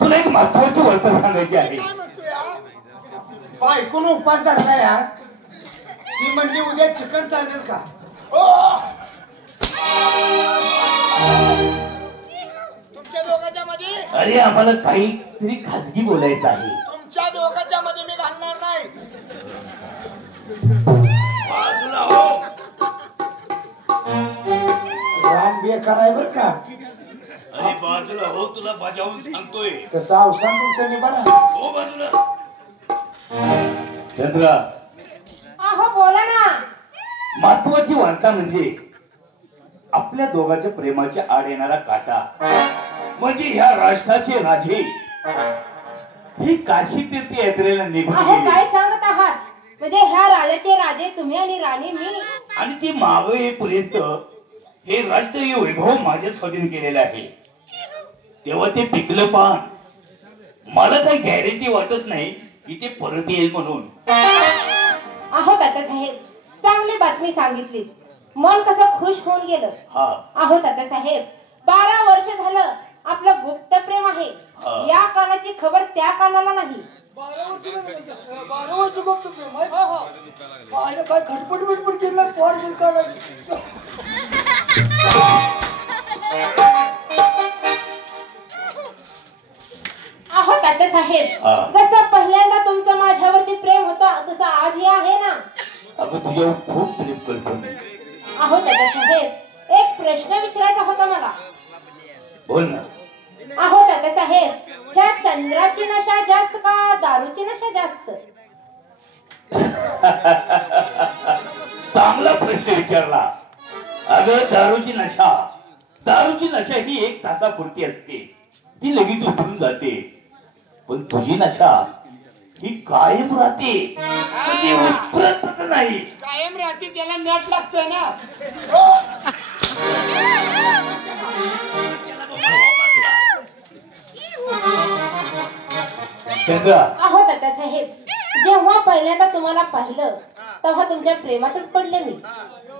तुला एक महत्वाची वार्ता सांगायची आहे. बायकोन उपास धरला यार. ती म्हणली उद्या चिकन चालेल का? तुमच्या दोघांच्या मध्ये अरे आम्हाला काहीतरी खाजगी बोलायचं आहे. तुमच्या दोघांच्या मध्ये मी घालणार नाही. बाजूला हो. रान बेकार आहे बर का. अरे बाजूला हो, तुला बजावून सांगतोय. तसं अवसान तुमचं मी बरा. हो बाजूला. चंद्रा, आहो बोला ना. महत्वाची वार्ता म्हणजे आपल्या दोघांच्या प्रेमाची आड येणारा काटा म्हणजे ह्या राष्ट्राचे राजे ही काशी तीर्थ यात्रेला निघून आहो गेले. काय सांगत आहात? म्हणजे ह्या राजाचे राजे तुम्ही आणि राणी मी. आणि ती मागे येईपर्यंत हे राष्ट्रीय वैभव माझ्या स्वाधीन केलेलं आहे. तेव्हा ते पिकलं पान. मला काही गॅरंटी वाटत नाही की ते परत येईल म्हणून. आहो तात्यासाहेब, चांगली बातमी सांगितली. मन कसं खुश होऊन गेलं. हा, आहो तात्यासाहेब, 12 वर्ष झालं आपलं गुप्त प्रेम आहे. हा. या कानाची खबर त्या कानाला नाही. 12 वर्ष गप्प प्रेम आहे. पाहिलं काय खटपट बिटपट केलं पोर बिल काढायचं. आहो तात्यासाहेब, हा. जसं पहिल्यांदा तुमचं माझ्यावरती प्रेम होतं तसं आजही आहे ना. अगं तुझ्यावर खूप प्रेम करतो मी. आहो तात्यासाहेब, एक प्रश्न विचारायचा होता मला. बोल ना. आहो तात्यासाहेब, ह्या चंद्राची नशा जास्त का दारूची नशा जास्त? चांगला प्रश्न विचारला. अगं दारूची नशा ही 1 तासापुरती असते. ती लगेच उतरून जाते. पण तुझी नशा ही कायम राहते. कधी उतरतच नाही. कायम राहते त्याला नेट लागतंय ना. चंद्रा, आहो तात्यासाहेब, जेव्हा पहिल्यांदा तुम्हाला पाहिलं तेव्हा तुमच्या प्रेमातच पडले मी.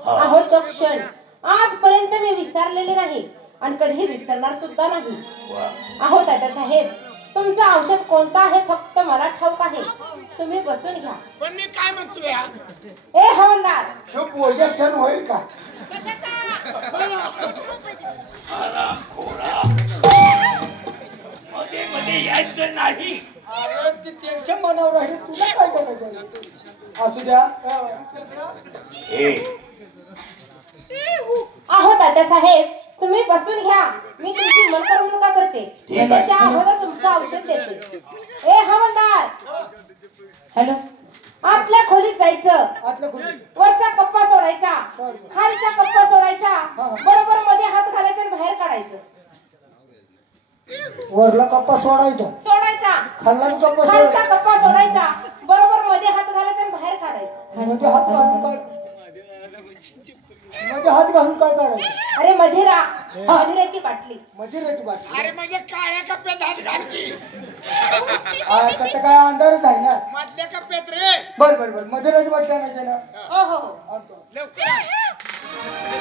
आहो तो क्षण आजपर्यंत मी विसरलेले नाही आणि कधी विसरणार सुद्धा नाही. वा. आहो तात्यासाहेब, तुमचं औषध कोणतं आहे फक्त मला ठाऊक आहे. तुम्ही बसून घ्या. पण मी काय म्हणतोय यार, ए हवलदार, ह्यो पूजा सण होईल का? हरामखोरा. मध्ये मध्ये यायचं नाही. अरे ते त्यांच्या मनावर आहे, तुला काय करायचं? असू द्या. ए, आहो तात्यासाहेब, तुम्ही बसून घ्या. मी तुमची मनकरवणुका करते. त्याच्या अगोदर तुमचं औषध देते. ए हवलदार, हॅलो, आतल्या खोलीत जायचं, आतल्या खोलीत वरचा कप्पा सोडायचा, बरं. खालचा कप्पा सोडायचा, हा. बरोबर मध्ये हात घालायचा आणि बाहेर काढायचं. वरला कप्पा सोडायचा, सोडायचा, खाल्ला कप्पा खालचा सोडायचा. कप्पा सोडायचा, बरोबर मध्ये हात घालायचा आणि बाहेर काढायचं. म्हणजे हात घालून काय, म्हणजे हात घालून काय काढायचं? अरे मधिरा, मधिराची बाटली. मदिराची बाटली. अरे म्हणजे काळ्या कप्प्यात हात घाल की आता तर काय अंधारच आहे ना. मधल्या कप्प्यात रे बर बर बर मदिराची बाटली आणायची ना. हो हो हो. आणतो. लवकर आण.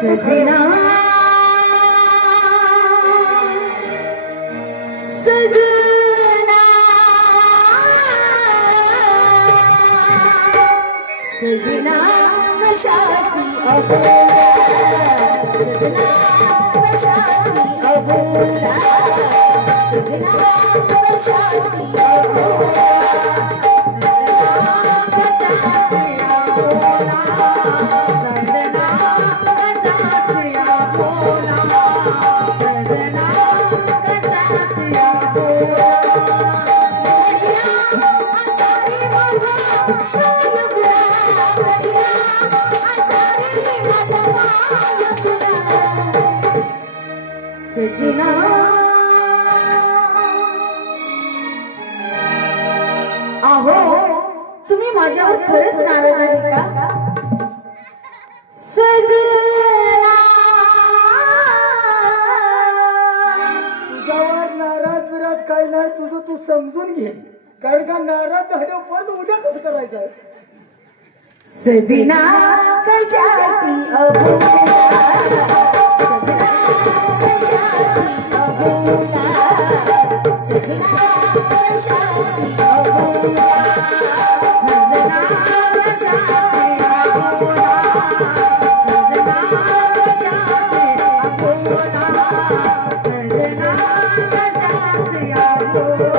सजना सजना सजना नशाती अबोला सजना कशाची अबोला सजना कशाची अबोला सजना अहो तुम्ही माझ्यावर खरंच नाराज आहे का सजना तुझ्यावर नाराज बिराज काही नाही तुझं तू समजून घे कारण का नाराज झाल्यावर पण उद्या कसं करायचं सजना कशाची अबोला सजना कशाची अबोला सजना कशाची अबोला सजना कशाची अबोला सजना कशाची अबोला सजना कशाची अबोला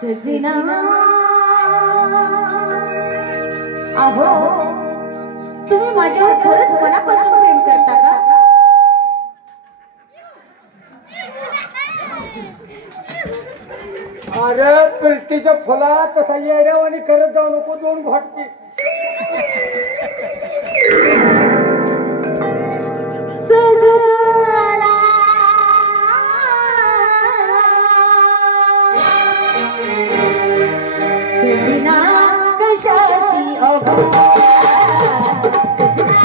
सजना अहो तुम्ही माझ्यावर खरंच मनापासून प्रेम करता का अरे पिरतीच्या फुला तसा येड्यावानी करत जाऊ नको दोन घोटकी सजना सजना कशाची अबोला सजना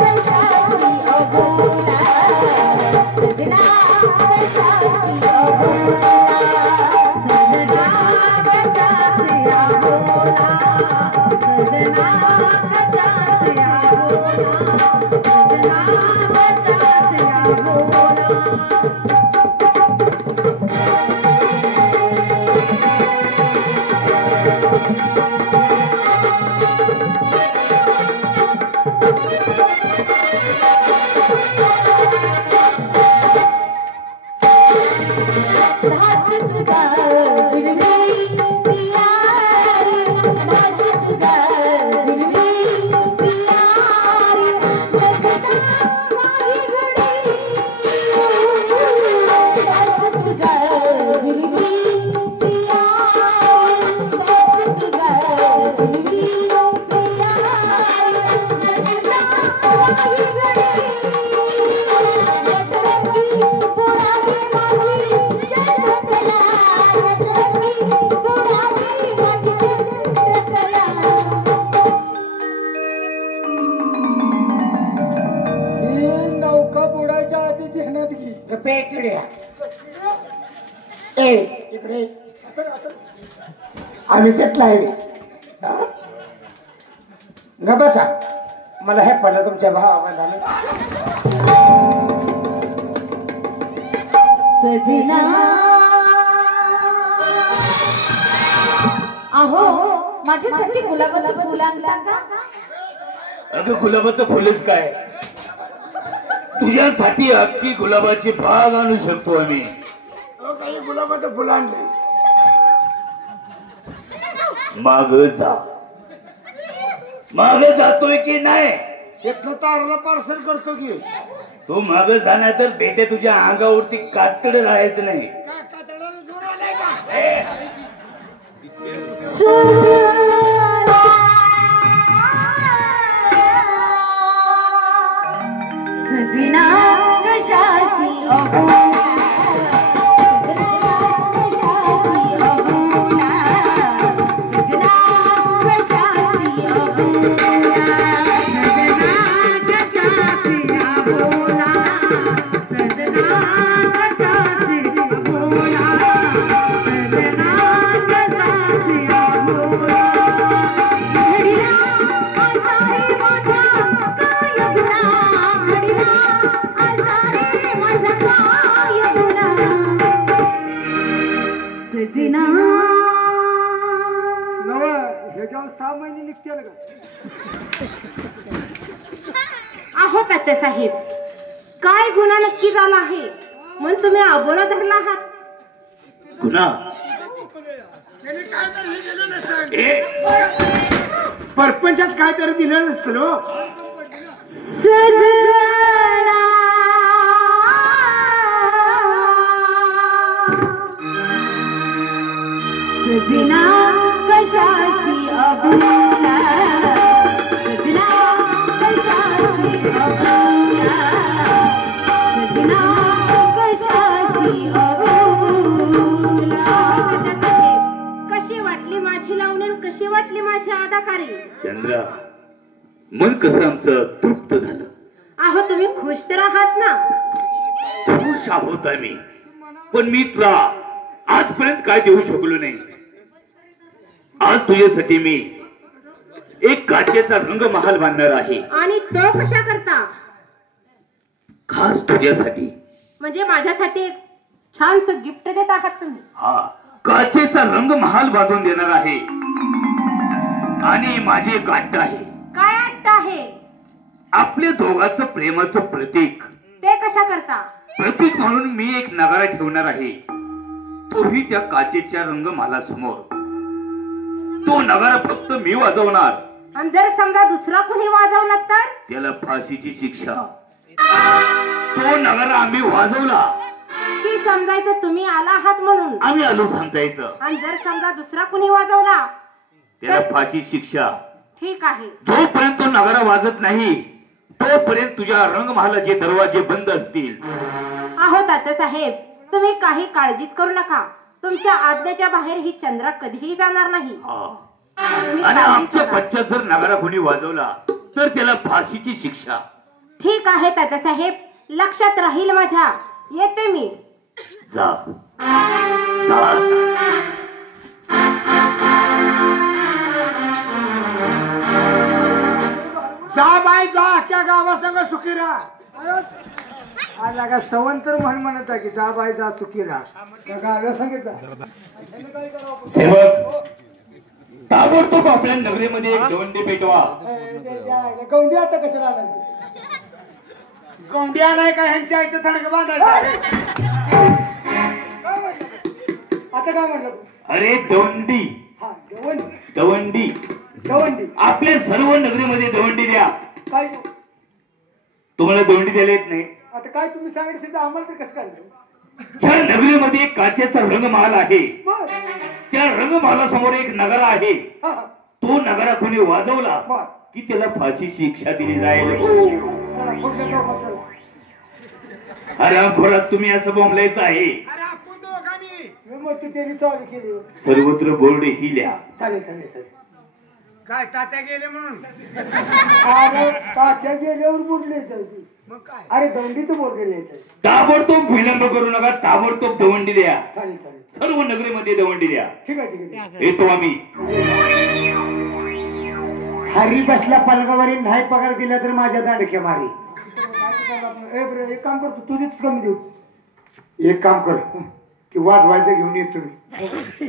कशाची अबोला सजना कशाची अबोला सजना कशाची अबोला सजना कशाची अबोला सजना कशाची अबोला आम्ही त्यातला आहे न बसा मला हे पडलं तुमच्या भावाला सजना अहो माझ्यासाठी गुलाबाचं फुल आणता का अगं गुलाबाचं फुलच काय तुझ्यासाठी अख्खी गुलाबाची बाग आणू शकतो आम्ही काही गुलाबाचं फुलं आणले माग जा माग जातोय की नाही एकलं तारला पार्सल करतो की तू माग जाणार तर बेटे तुझ्या अंगावरती कातड राहायचं नाही सजना कशाची अबोला सजना कशाची अबोला सजना कशाची अबोला सजना कशाची अबोला सजना कशाची अबोला सजना कशाची अबोला घडीला आसारे माझा काय गुन्हा घडीला आसारे माझा काय गुन्हा सजना नव ह्याच्यावर 6 महिने निघतील का आहो तात्यासाहेब, काय गुन्हा नक्की झाला आहे म्हणून तुम्ही अबोला धरला आहात? गुन्हा त्याने काय तर हे केलं नसेल. परपंचात काय तरी दिलं नसतं हो. सजना सजना कशाची अबोला सजना कशाची अबोला सजना कशाची अबोला कशी वाटली माझी लावणी आणि कशी वाटली माझी अदाकारी? चंद्रा, मन कसं आमचं तृप्त झालं. आहो तुम्ही खुश तर आहात ना? खुश आहोत आम्ही, पण मी तुला आजपर्यंत काय देऊ शकलो नाही. आज तुझ्यासाठी मी एक काचेचा रंगमहाल बांधणार आहे, आणि तो कशा करता? खास तुझ्यासाठी. म्हणजे माझ्यासाठी एक छानस गिफ्ट देत आहात तुम्ही? हा, काचेचा रंगमहाल बांधून देणार आहे. आणि माझे एक अट्ट आहे. काय अट्ट आहे? आपल्या दोघांचं प्रेमाचं प्रतीक. ते कशा करता? प्रतीक म्हणून मी एक नगारा ठेवणार आहे, तोही त्या काचेच्या रंगमहालासमोर. तो नगारा फक्त मी वाजवणार. आणि जर समजा दुसरा कोणी वाजवला तर? त्याला फाशीची शिक्षा. तो नगारा आम्ही वाजवला की समजायचं तुम्ही आला आहात म्हणून? आम्ही आलो समजायचं. आणि जर समजा दुसरा कोणी वाजवला त्याला फाशी शिक्षा. ठीक आहे. जोपर्यंत तो नगारा वाजत नाही तोपर्यंत तुझ्या रंगमहालाचे दरवाजे बंद असतील. आहो तात्यासाहेब, तुम्ही काही काळजीच करू नका. तुमच्या आज्ञेच्या बाहेर ही चंद्रा कधीही जाणार नाही. तुम्ही आणि काळजी आमच्या करा. पश्चात जर नगारा कोणी वाजवला तर त्याला फाशीची शिक्षा. ठीक आहे तात्यासाहेब, लक्षात राहील माझ्या. येते मी. जा जा. जा बाई जा, अख्ख्या गावासंग सुखी राहा. आज लागा सवंतर म्हणत आहे की जा बाई जा सुखी राहा. गाव्या सांगितलं सेवक, ताबडतोब आपल्या नगरीमध्ये एक दवंडी पेटवा. गौंडी आता कशाला आला? गोंदिया नाही का ह्यांच्या आईचं थडक बांधायचं. आता काय म्हटलं? अरे दवंडी, हा दवंडी दवंडी. दवंडी आपल्या सर्व नगरीमध्ये दवंडी द्या. काय? तुम्हाला दवंडी द्यायला येत नाही? आता काय तुम्ही सांगितलं सुद्धा आम्हाला तर कसं काय? ह्या नगरीमध्ये काचेचा रंगमहाल आहे. बर त्या रंगमहालासमोर एक नगारा आहे. हा तो नगारा कोणी वाजवला बर की त्याला फाशी शिक्षा दिली जाईल. चला पुढच्या चौकात चला. हरामखोरात तुम्ही असं बोंबलायचं आहे. अरे आपण दोघांनी मग तू त्यांनी चालू केली. सर्वत्र बोर्ड ही लिहा. चालेल चालेल चालेल. काय तात्या गेले म्हणून. अरे तात्या गेल्यावर बोलले जायची. मग काय? अरे दवंडीचं बोललेले येत. ताबडतोब विलंब करू नका. ताबडतोब दवंडी द्या. चालेल चालेल. सर्व नगरीमध्ये दवंडी द्या. ठीक आहे ठीक आहे. येतो आम्ही. हरी बसला पलगावरी नाही पगार दिला तर माझ्या दांडक्या मारी. एक काम करतो तू देत कमी देऊ. एक काम कर, ती वाजवायचं घेऊन येतो मी.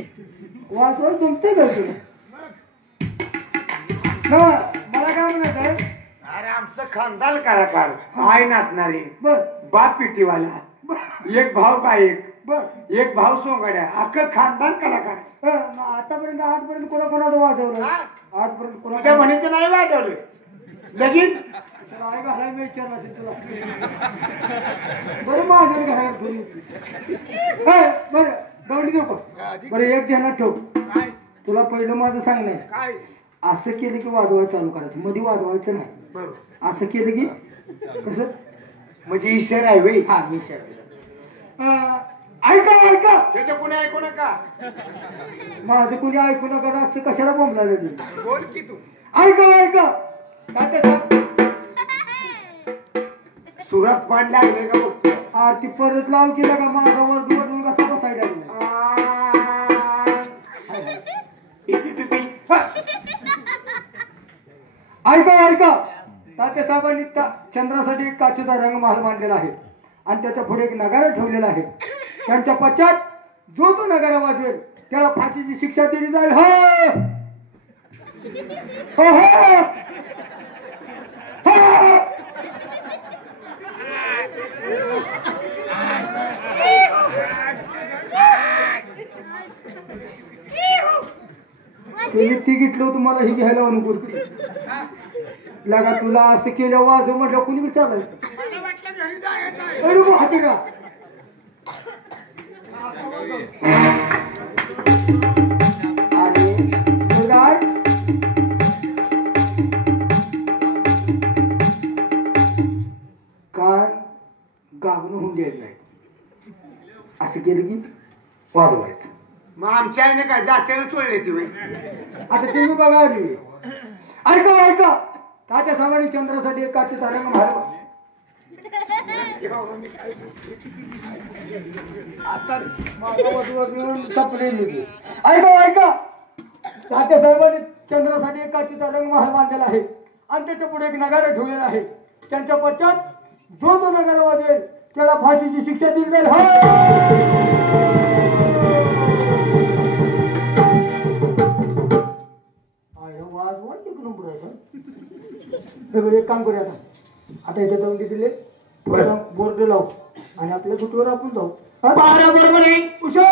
वाजवाय जमते का तुला? मला काय म्हणायचंय? अरे आमचं खानदान कलाकार, आई नाचणारी, बर बाप पिटीवाला, एक भाऊ गायक, बर एक भाऊ सोंगाड्या, अख्खं खानदान कलाकार. आजपर्यंत कोणाकोणाचं वाजवलं? आजपर्यंत तुझ्या कोणा म्हणीचं नाही वाजवलं लगीन. आई घालाय मी विचारलं असेल तुला. बरं माझ्या घरात घरी बरं दवंडी देऊ का? बरं एक ध्यानात ठेव. काय? तुला पहिलं माझं सांग नाही काय असं केलं की वाजवायला चालू करायचं मध्ये वाजवायचं नाही बरोबर असं केलं की कसं म्हणजे इशारा आहे वय हा मी ऐका ऐका त्याचं कोणी ऐकू नका माझं कोणी ऐकू नका असं कशाला बोंबला लागली बोल की तू ऐका ऐका तात्या साहेब सुरात पाड लागले का बघ आरती परत लाव केला का माझा वर वरून कसा बसायला लागला ऐका ऐका तात्या साहेबांनी चंद्रासाठी एक काचेचा रंग महाल बांधलेला आहे आणि त्याच्या पुढे एक नगारा ठेवलेला आहे त्यांच्या पश्चात जो तो नगारा वाजवेल त्याला फाशीची शिक्षा दिली जाईल हो हो हो तुम्ही ती घेतलं तुम्हाला ही घ्यायला अनुकूर्ती लागा तुला असं केलं वाजव म्हटलं कुणी विचारायचं मला वाटलं घरी जायचं आहे अरे मग हाती का अरे मुलगा कान गागणं होऊन द्यायचं नाही असं केलं की वाजवायचं मग आमच्या आईने काय जात्याला चोळले तुम्ही आता तुम्ही बघा आली ऐका ऐका तात्या साहेबांनी चंद्रासाठी एक काचेचा रंग महाल आता माझ्या वधूवर संपलेली ऐका ऐका तात्या साहेबांनी चंद्रासाठी एक काचेचा रंग महाल बांधलेला आहे आणि त्याच्या पुढे एक नगारा ठेवलेला आहे त्यांच्या पश्चात जो तो नगारा वाजेल त्याला फाशीची शिक्षा दिली जाईल एक काम करूया आता इथे जाऊन दिले बोर्ड लावू आणि आपल्या सुटवर आपण जाऊ बरोबर आहे कुशल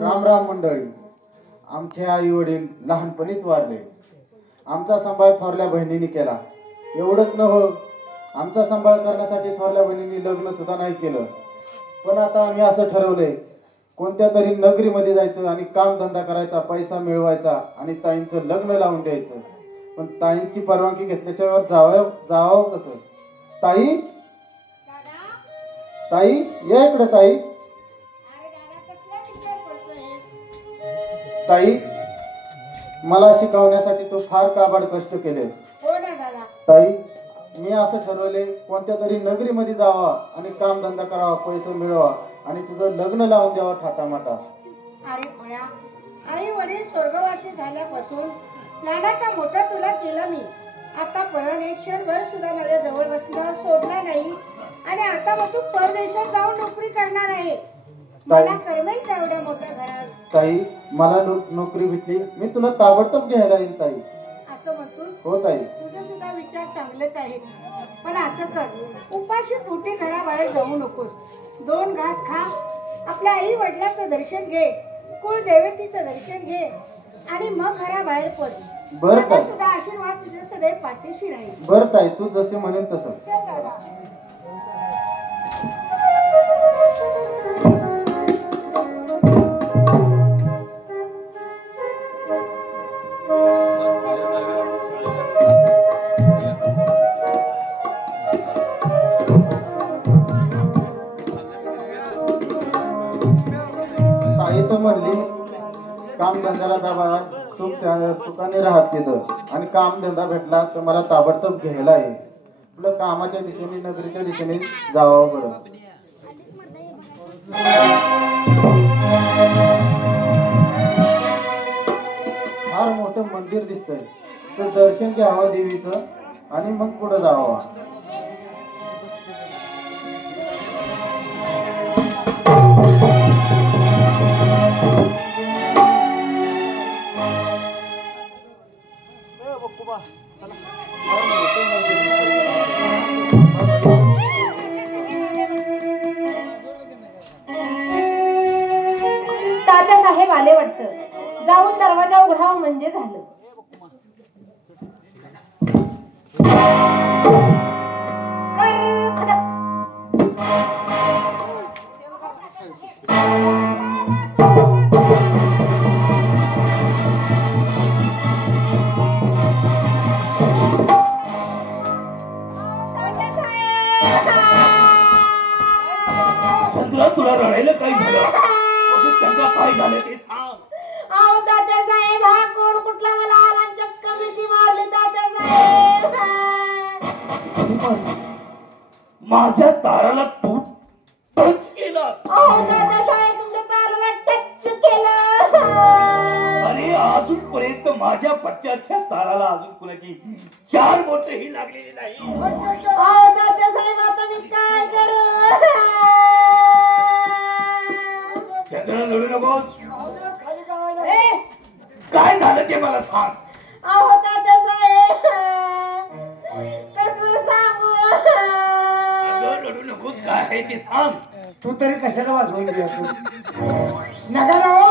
राम राम मंडळी. आमचे आई वडील लहानपणीच वारले. आमचा सांभाळ थोरल्या बहिणीने केला. एवढंच नव्ह, आमचा सांभाळ करण्यासाठी थोरल्या बहिणीने लग्न सुद्धा नाही केलं. पण आता आम्ही असं ठरवलंय, कोणत्या तरी नगरीमध्ये जायचं आणि कामधंदा करायचा, पैसा मिळवायचा आणि ताईंचं लग्न लावून द्यायचं. पण ताईंची परवानगी घेतल्याशिवाय जावं कसं? ताई ताई या इकडे. ताई मला शिकवण्यासाठी तू फार काबाड कष्ट केले. ताई मी असं ठरवले, कोणत्या तरी नगरीमध्ये जावा आणि कामधंदा करावा, पैसे मिळवा आणि तुझं लग्न लावून द्यावा थाटामाटा. अरे खोळ्या, आई वडील स्वर्गवासी झाल्यापासून लहानाचा मोठा तुला केलं मी. आता परत एक क्षणभर सुद्धा माझ्या जवळ बसणं सोडणार नाही आणि आता मग तू परदेशात जाऊन नोकरी करणार आहे. मला करमेल तेवढ्या मोठ्या घरात. ताई मला नोकरी भेटली, मी तुला ताबडतोब घ्यायला येईल ताई. असं म्हणतोस? हो ताई. तुझे सुद्धा विचार चांगलेच आहेत, पण असं कर, उपाशी पोटी घराबाहेर जाऊ नकोस. 2 घास खा, आपल्या आई वडिलांचं दर्शन घे, कुळदेवतेचं दर्शन घे आणि मग घराबाहेर पड. बरं ताई. सुद्धा आशीर्वाद तुझ्या सदैव पाठीशी राहील. बरं ताई, तू जसे म्हणेल तसं. चल दादा. ताई तर म्हणली कामधंद्याला जावा, सुखाने राहत तिथं आणि कामधंदा भेटला तर मला ताबडतोब घ्यायला आहे. तुला कामाच्या दिशेने नगरीच्या दिशेने जावं. बरं फार मोठं मंदिर दिसतंय, तर दर्शन घ्यावं देवीचं आणि मग पुढे जावं. तात्यासाहेब आले वाटतं. जाऊन दरवाजा उघडावा म्हणजे झालं. चंद्रा तुला रडायला काय झालं? अगं चंद्रा काय झालं ते सांग. अहो तात्यासाहेब हा कोण कुठला मला आला चक्क मिठी मारली तात्यासाहेब. माझ्या ताराला तू टच केलास. अहो तात्यासाहेब तुमच्या ताराला टच केलं. अरे अजूनपर्यंत माझ्या बच्च्याच्या ताराला अजून कुणाची चार बोट ही लागलेली नाही. अहो तात्यासाहेब आता मी काय करू? चंद्रा लढू नकोस. ए, काय झालं ते मला सांग. अहो तात्यासाहेब कसं सांगू? अगं रडू नकोस. काय आहे ते सांग. तू तरी कशाला वाजवून घ्या तू नका राव.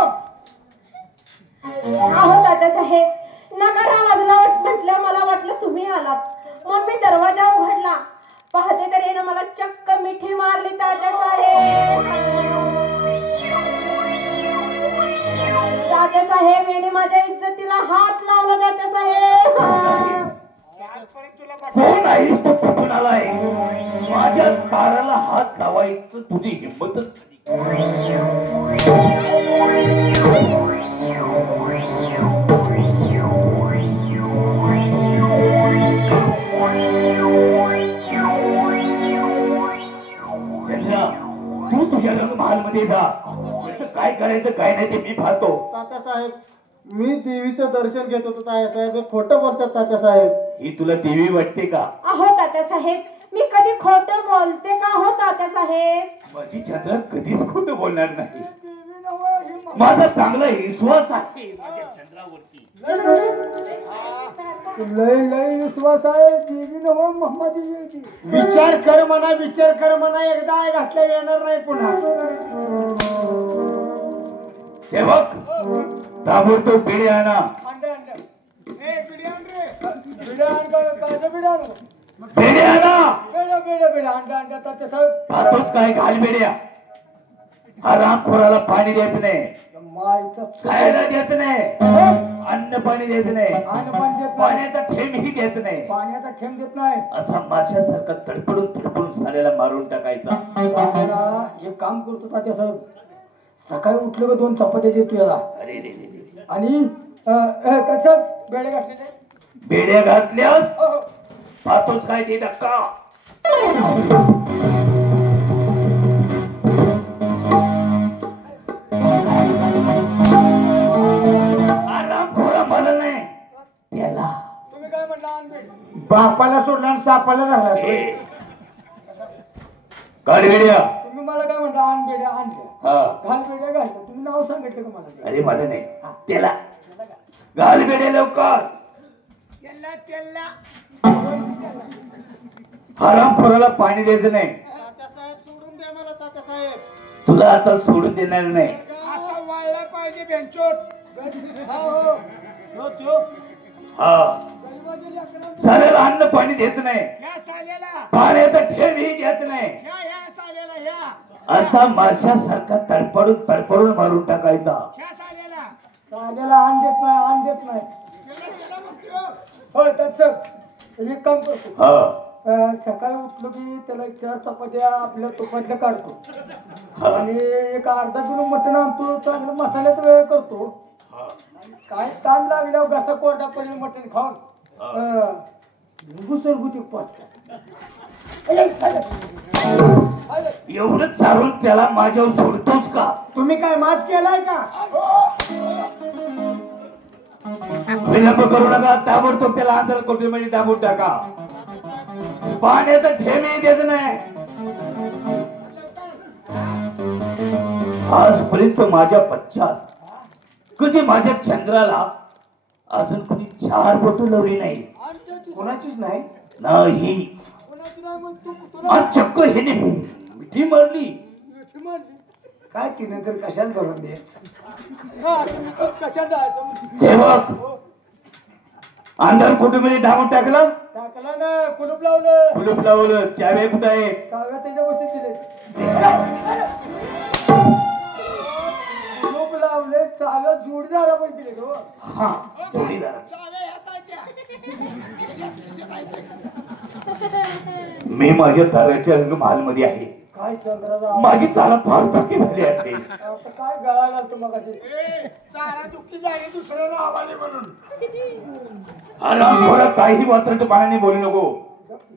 अहो तात्यासाहेब नकार वाजला म्हटलं मला वाटलं तुम्ही आलात म्हणून मी दरवाजा उघडला. पाहते तर येणं मला चक्क मिठी मारली तात्यासाहेब. तात्यासाहेब याने माझ्या इज्जतीला हात लावला तात्यासाहेब. कोण आहेस तू? कुठून आलाय? माझ्या ताराला हात लावायचं तुझी हिंमतच चंद्रा तू तुझ्या रंगमहाल मध्ये जा. त्याचं काय करायचं काय नाही ते मी पाहतो. तात्यासाहेब मी देवीचं दर्शन घेत होतो तात्यासाहेब. हे खोटं बोलतात तात्यासाहेब. ही तुला देवी वाटते का? अहो तात्यासाहेब मी कधी खोटं बोलते का हो तात्यासाहेब? माझी चंद्रा कधीच खोटं बोलणार नाही. माझा चांगला विश्वास आहे माझ्या चंद्रावरती. लय लय विश्वास आहे देवी नव मोहम्मदी. विचार कर म्हणा विचार कर म्हणा. एकदा आय घातल्या येणार नाही पुन्हा. सेवक ताबडतोब बेडे आणा. अंडे अंडे ए बिड्यान रे बिड्यान काय बिड्यान बेडे आणा. बेड्या बेड्या बेड्या अंडे अंडे तात्यासाहेब. पाहतोच काय घाल बेड्या. हा रामखोराला पाणी द्यायचं नाही. माईचा खायला द्यायचं नाही. अन्न पाणी द्यायचं नाही. अन्न पाणी देत नाही. पाण्याचा थेंबही द्यायचं नाही. पाण्याचा थेंब देत नाही. असा माशासारखा तडपडून तडपडून साल्याला मारून टाकायचा. तात्याला एक काम करतो तात्यासाहेब. सकाळी उठलं का 2 चपात्या देतो याला. अरे रे रे रे. आणि त्याच्यात बेडे घातलेले. बेड्या घातल्यास पाहतोच काय ते धक्का. रामखोरा मला नाही त्याला. तुम्ही काय म्हणला अनबेड? बापाला सोडला आणि सापाला झाला. गाडीड्या. तुम्ही मला काय म्हणता अनबेड्या आणल्या. हा घाल बेड्या घालतो. तुम्ही नाव सांगितलं का मला? अरे मला नाही त्याला. घाल बेड्या लवकर. हरामखोराला पाणी द्यायचं नाही. तात्यासाहेब सोडून द्या मला तात्यासाहेब. तुला आता सोडून देणार नाही. असा वाळला पाहिजे बेंचोत. हो त्यो. हा साल्याला अन्न पाणी द्यायचं नाही. ह्या साल्याला पाण्याचा ठेवही द्यायचं नाही. ह्या साल्याला ह्या असा माशासारखा तडपडून तडपडून मारून टाकायचा. ह्या साल्याला साल्याला आण देत नाही आण देत नाही. त्याला म्हणतो हो त्याचं एक काम करतो. हा सकाळी उठलो की त्याला 4 चपात्या आपल्या तुपातल्या काढतो आणि एक अर्धा किलो मटण आणतो. चांगलं मसाल्यात करतो. काय ताण लागल्यावर घसा कोरडा पडेल मटण खाऊन घुसरगुती एवढं चालून त्याला माझ्यावर सोडतोस का? तुम्ही काय माज केलाय का? विलंब करू नका. ताबडतोब त्याला आंध्र कोठडीमध्ये डांबून टाका. पाण्याचं ठेवही द्यायचं नाही. आजपर्यंत माझ्या पश्चात कधी माझ्या चंद्राला अजून कोणी 4 बोट लावली नाही. कोणाचीच नाही. नाही चक्क हे मिठी मारली. काय तिने तर कशाला धरून द्यायचं. कशाला जायचं? सेवक अंधार कुटुंबाने डांबून टाकलं. टाकलं ना कुलूप लावलं. कुलूप लावलं. चावे कुठं आहे? चाव्या त्याच्या बशीत दिले. कुलूप लावले चाव्या जोडीदारा पैसे दिले हो. हा जोडीदार. मी माझ्या ताराच्या रंगमहाल मध्ये आहे. काय चंद्राचा माझी तारा फार दुखी झाली असते. आता काय गळाला तू मग तारा दुःखी झाली दुसऱ्याला आवाले म्हणून. थोडं काही मात्र पाण्याने बोलू नको.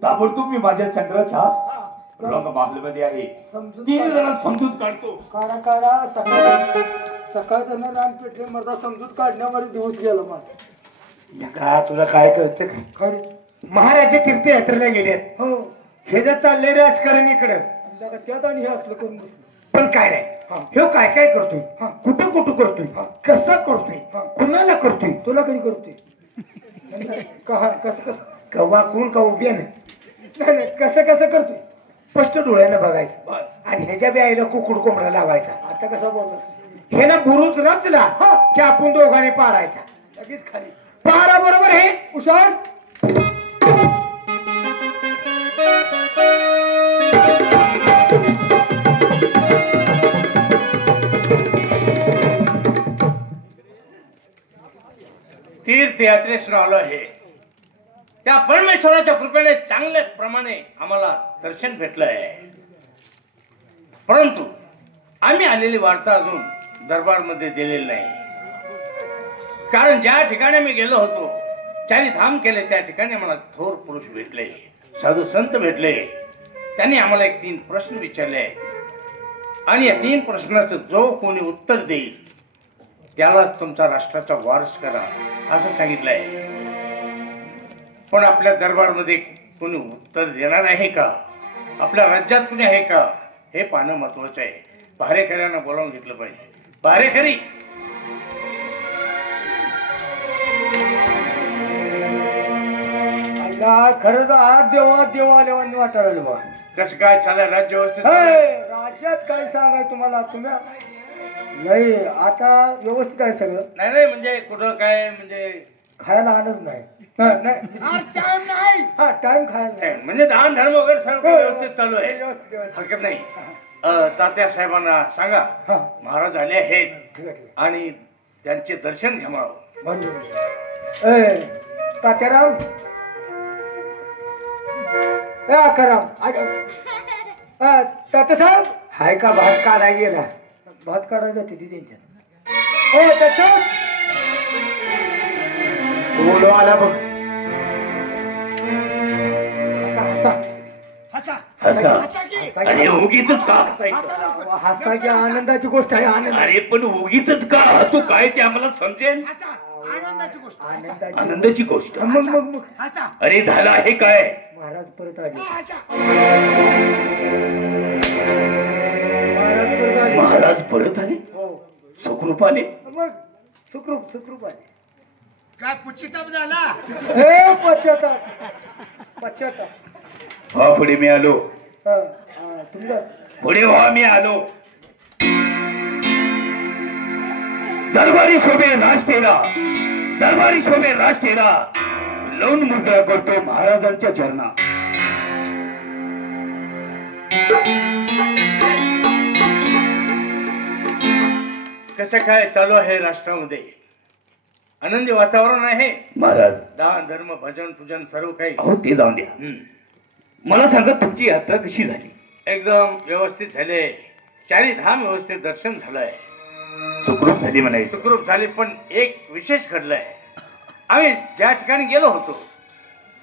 ताबडतोब मी माझ्या चंद्राच्या रंग महालमध्ये आहे. तीन जण समजूत काढतो. काढा काढा. सकाळ त्यांना रान पेटले मर्दा समजूत काढण्यावर दिवस गेला माझा. का तुला काय कळतं का? खरे महाराज तीर्थयात्रेला गेलेत. हो हे जर चाललंय राजकारण इकडं. त्यात आणि हे असलं करून बसलं. पण काय नाही हे काय काय करतोय, कुठं कुठं करतोय, कसा करतोय, कुणाला करतोय, तुला कधी करतोय कसं कसं कवा कोण का उभ्या नाही. नाही नाही कसं कसं करतोय. स्पष्ट डोळ्यानं बघायचं आणि ह्याच्या बी आईला कुकुड कोंबडा लावायचा. आता कसा बोलला हे ना बुरुज रचला की आपण दोघांनी पाडायचा. लगेच खाली पारा बरोबर आहे हुशार. तीर्थयात्रेस आलो आहे. त्या परमेश्वराच्या कृपेने चांगल्या प्रमाणे आम्हाला दर्शन भेटलं आहे. परंतु आम्ही आलेली वार्ता अजून दरबारमध्ये दिलेली नाही. कारण ज्या ठिकाणी मी गेलो होतो चारी धाम केले त्या ठिकाणी आम्हाला थोर पुरुष भेटले, साधू संत भेटले. त्यांनी आम्हाला एक 3 प्रश्न विचारले आहेत आणि या 3 प्रश्नाचं जो कोणी उत्तर देईल त्यालाच तुमचा राष्ट्राचा वारस करा असं सांगितलंय. पण आपल्या दरबारमध्ये कोणी उत्तर देणार आहे का, आपल्या राज्यात कोणी आहे का हे पाहणं महत्वाचं आहे. पहारेकऱ्यांना बोलावून घेतलं पाहिजे. पहारेकरी खरंच आज देवा देवालेवानी वाटायला लागलं बा. कसं काय चालय राज्य व्यवस्थित? राज्यात काय सांगाय तुम्हाला. तुम्ही नाही आता व्यवस्थित आहे सगळं. नाही म्हणजे कुठं काय म्हणजे खायला आणच नाही. टाइम नाही. हा टाइम खायला नाही. म्हणजे दान धर्म वगैरे सर्व व्यवस्थित चालू आहे. हरकत नाही. तात्या साहेबांना सांगा महाराज आले आहेत आणि त्यांचे दर्शन घ्या मला. तात्याराम आकाराम तात्या साहेब हाय का भात काढाय गेला. भात काढायचा तिथे त्यांच्यात. बोलो आला बघ. अरे उगीच का हसायचं? हसा की आनंदाची गोष्ट आहे. आनंद. अरे पण उगीच का हसू काय ते आम्हाला समजेल. आनंदाची गोष्ट. मग अरे झालं आहे काय. महाराज परत आले. महाराज परत आले. सुखरूप आले. मग सुखरूप आले. काय पुच्छिताप झाला. हे पश्चाताप. हा पुढे मी आलो. तुमचं पुढे व्हा मी आलो. दरबारी शोभे राष्ट्रेला, दरबारी शोभे राष्ट्रेला लावून मुद्रा करतो महाराजांच्या चरणा. कसं काय चालू आहे राष्ट्रामध्ये. आनंदी वातावरण आहे महाराज. दान धर्म भजन पूजन सर्व काही. अहो ते जाऊन द्या. मला सांगा तुमची यात्रा कशी झाली. एकदम व्यवस्थित झाले. चारी धाम व्यवस्थित दर्शन झालंय. सुखरूप झाली म्हणायचं. सुखरूप झाली. पण एक विशेष घडलंय. आम्ही ज्या ठिकाणी गेलो होतो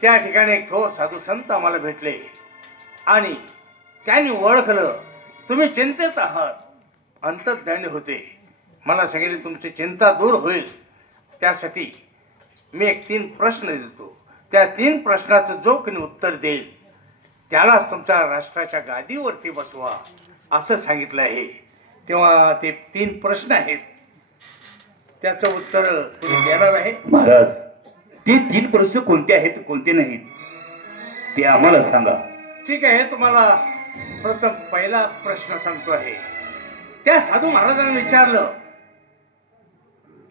त्या ठिकाणी एक थोर साधू संत आम्हाला भेटले आणि त्यांनी ओळखलं तुम्ही चिंतेत आहात. अंतर्ज्ञानी होते. मला सांगितले तुमची चिंता दूर होईल त्यासाठी मी एक 3 प्रश्न देतो. त्या 3 प्रश्नाचं जो कोणी उत्तर देईल त्यालाच तुमच्या राष्ट्राच्या गादीवरती बसवा असं सांगितलं आहे. तेव्हा ते 3 प्रश्न आहेत. त्याचं उत्तर तुम्ही देणार आहे. महाराज ते 3 प्रश्न कोणते आहेत कोणते नाहीत ते आम्हाला सांगा. ठीक आहे. तुम्हाला प्रथम पहिला प्रश्न सांगतो आहे. त्या साधू महाराजांनी विचारलं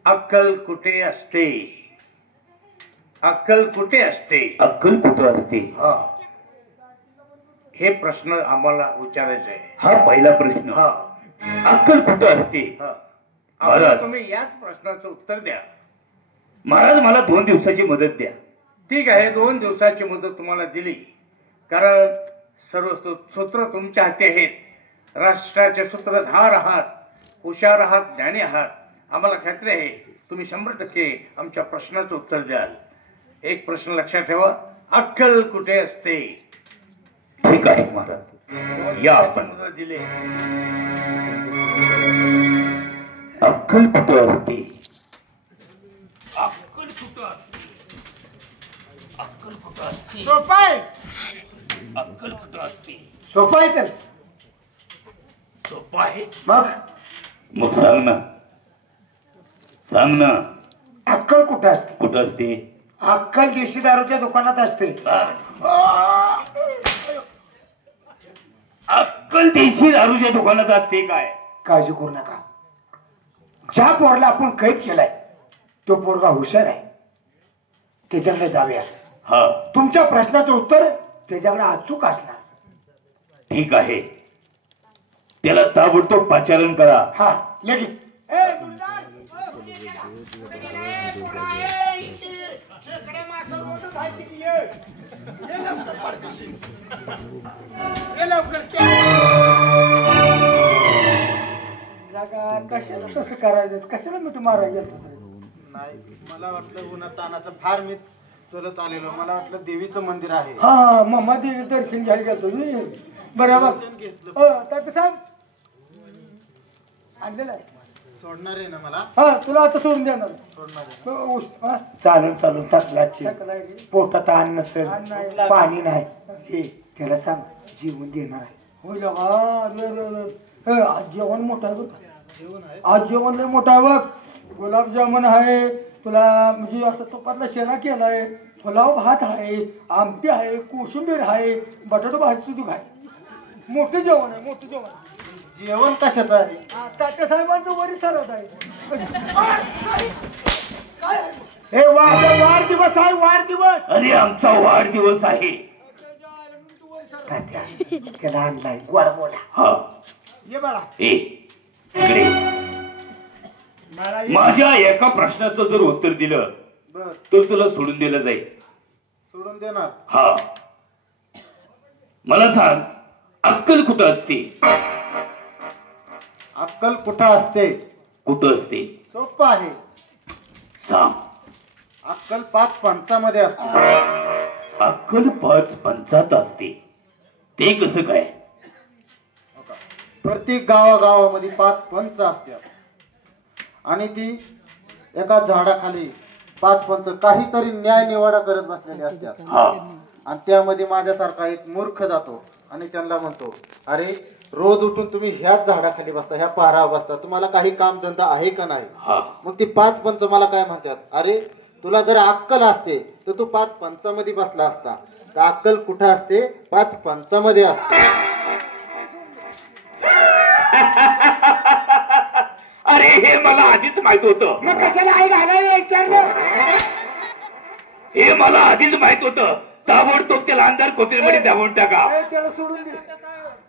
अक्कल कुठे असते. अक्कल कुठे असते. अक्कल कुठं असते. हे प्रश्न आम्हाला विचारायचे आहे. हा पहिला प्रश्न. अक्कल कुठं असते. महाराज तुम्ही याच प्रश्नाचं उत्तर द्या. महाराज मला 2 दिवसाची मदत द्या. ठीक आहे. 2 दिवसाची मुदत तुम्हाला दिली कारण सर्व सूत्र तुमच्या हाती आहेत. राष्ट्राचे सूत्रधार आहात, हुशार आहात, ज्ञानी आहात. आम्हाला खात्री आहे तुम्ही 100% आमच्या प्रश्नाचं उत्तर द्याल. एक प्रश्न लक्षात ठेवा, अक्कल कुठे असते? ठीक आहे महाराज, या आपण दिले. अक्कल कुठं असते? अक्कल कुठं असते? अक्कल कुठं असते? सोपा आहे. अक्कल कुठं असते? सोपं आहे तर सोपं आहे. मग सांग ना, सांग ना. अक्कल कुठं असते? कुठं असते? अक्कल देशी दारूच्या दुकानात असते. अक्कल देशी दारूच्या दुकानात असते काय? काळजी करू नका. ज्या पोरला आपण कैद केलाय तो पोरगा हुशार आहे, त्याच्याकडे जाऊया. हा, तुमच्या प्रश्नाचं उत्तर त्याच्याकडे अचूक असणार. ठीक आहे, त्याला ताबडतोब पाचारण करा. हा लगेच. कशाला तसं करायचं? कशाला मी तुम्हाला नाही, मला वाटलं उन्हा तानाचं फार मी चलत आलेलो, मला वाटलं देवीचं मंदिर आहे. हा मम्मा देवी दर्शन घ्यायला गेलतो मी. बरोबर सांग आणलेलं आहे. सोडणार आहे ना मला? हा तुला आता सोडून देणार. सोडणार आहे. चालून चालून थकलाची, पोटात अन्न नसेल, पाणी नाही, हे त्याला सांग जीवन देणार आहे. आज जेवण मोठं आहे बघ. आज जेवण लय मोठं आहे बघ. गुलाबजामुन आहे तुला, म्हणजे असं तुपातला शेणा केलाय, पुलाव भात आहे, आमटी आहे, कोशिंबीर आहे, बटाटा भाजी तू खाय. मोठं जेवण आहे, मोठं जेवण. जेवण कशाचं आहे? तात्या साहेबांचं वरी सरत आहे. हे वाढदिवस आहे, वाढदिवस. अरे आमचा वाढदिवस आहे. तात्या त्याला आणलाय, गोड बोला. हा ये बाळा. ए इकडे. माझ्या एका प्रश्नाचं जर उत्तर दिलं बर, तर तुला सोडून दिलं जाईल. सोडून देणार? हा, मला सांग, अक्कल कुठं असते? अक्कल कुठं असते? कुठं असते? सोपं आहे, सांग. अक्कल 5 पंचामध्ये असते. अक्कल 5 पंचात असते, ते कसं काय? प्रत्येक गावागावामध्ये 5 पंच असतात आणि ती एका झाडाखाली 5 पंच काहीतरी न्याय निवाडा करत बसलेले असतात. हा, आणि त्यामध्ये माझ्यासारखा एक मूर्ख जातो आणि त्यांना म्हणतो, अरे रोज उठून तुम्ही ह्याच झाडाखाली बसता, ह्या पारावर बसता, तुम्हाला काही काम धंदा आहे का नाही? हा. मग ती 5 पंच मला काय म्हणतात, अरे तुला जर अक्कल असते तर तू 5 पंचामध्ये बसला असता. तर अक्कल कुठं असते? 5 पंचामध्ये असते. अरे हे मला आधीच माहित होतं. मग कशाला आई घालायला विचारलं? हे मला आधीच माहित होतं. ताबडतोब त्याला अंधार कोथळीमध्ये दाबून टाका. त्याला सोडून दे.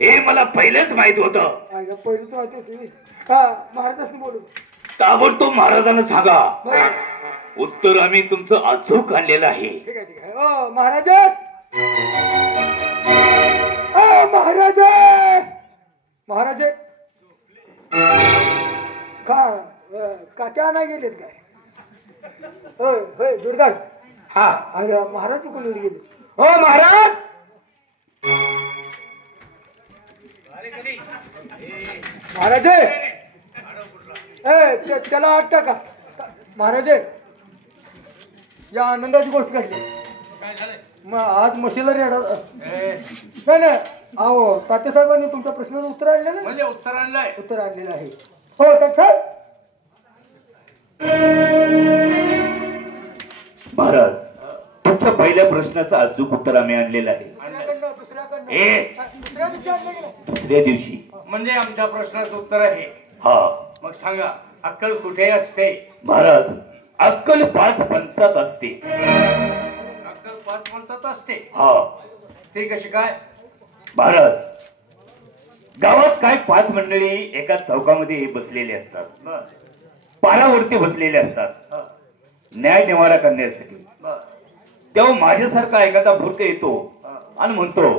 हे मला पहिलेच माहित होतं. पहिलं तू होती तुम्ही. हा महाराजांनी बोलू. ताबडतोब महाराजांना सांगा, उत्तर आम्ही तुमचं अचूक आणलेलं आहे. ठीक आहे, ठीक आहे. ओ महाराज, महाराज, महाराज का त्या नाही गेलेत काय? होय होय दुर्गा. हा अरे महाराज कोणी गेले? हो महाराज. महाराज त्याला 8 टाका. महाराज या आनंदाची गोष्ट घडली. मग आज म्हशीला रेडा नाही नाही. अहो तात्या साहेबांनी तुमच्या प्रश्नाचं उत्तर आणलेलं. म्हणजे उत्तर आणलंय? उत्तर आणलेलं आहे. हो तात्या साहेब. महाराज, तुमच्या पहिल्या प्रश्नाचं अचूक उत्तर आम्ही आणलेलं आहे. दुसऱ्या दिवशी आणलं की नाही? दुसऱ्या दिवशी. म्हणजे आमच्या प्रश्नाचं उत्तर आहे. हा, मग सांगा, अक्कल कुठे असते? महाराज, अक्कल 5 पंचात असते. अक्कल 5 पंचात असते? हा. ते कशी काय? महाराज, गावात काय 5 मंडळी एका चौकामध्ये बसलेले असतात. बर पारावरती बसलेले असतात न्याय निवाडा करण्यासाठी. बर. तेव्हा माझ्यासारखा एखादा भूर्क येतो आणि म्हणतो,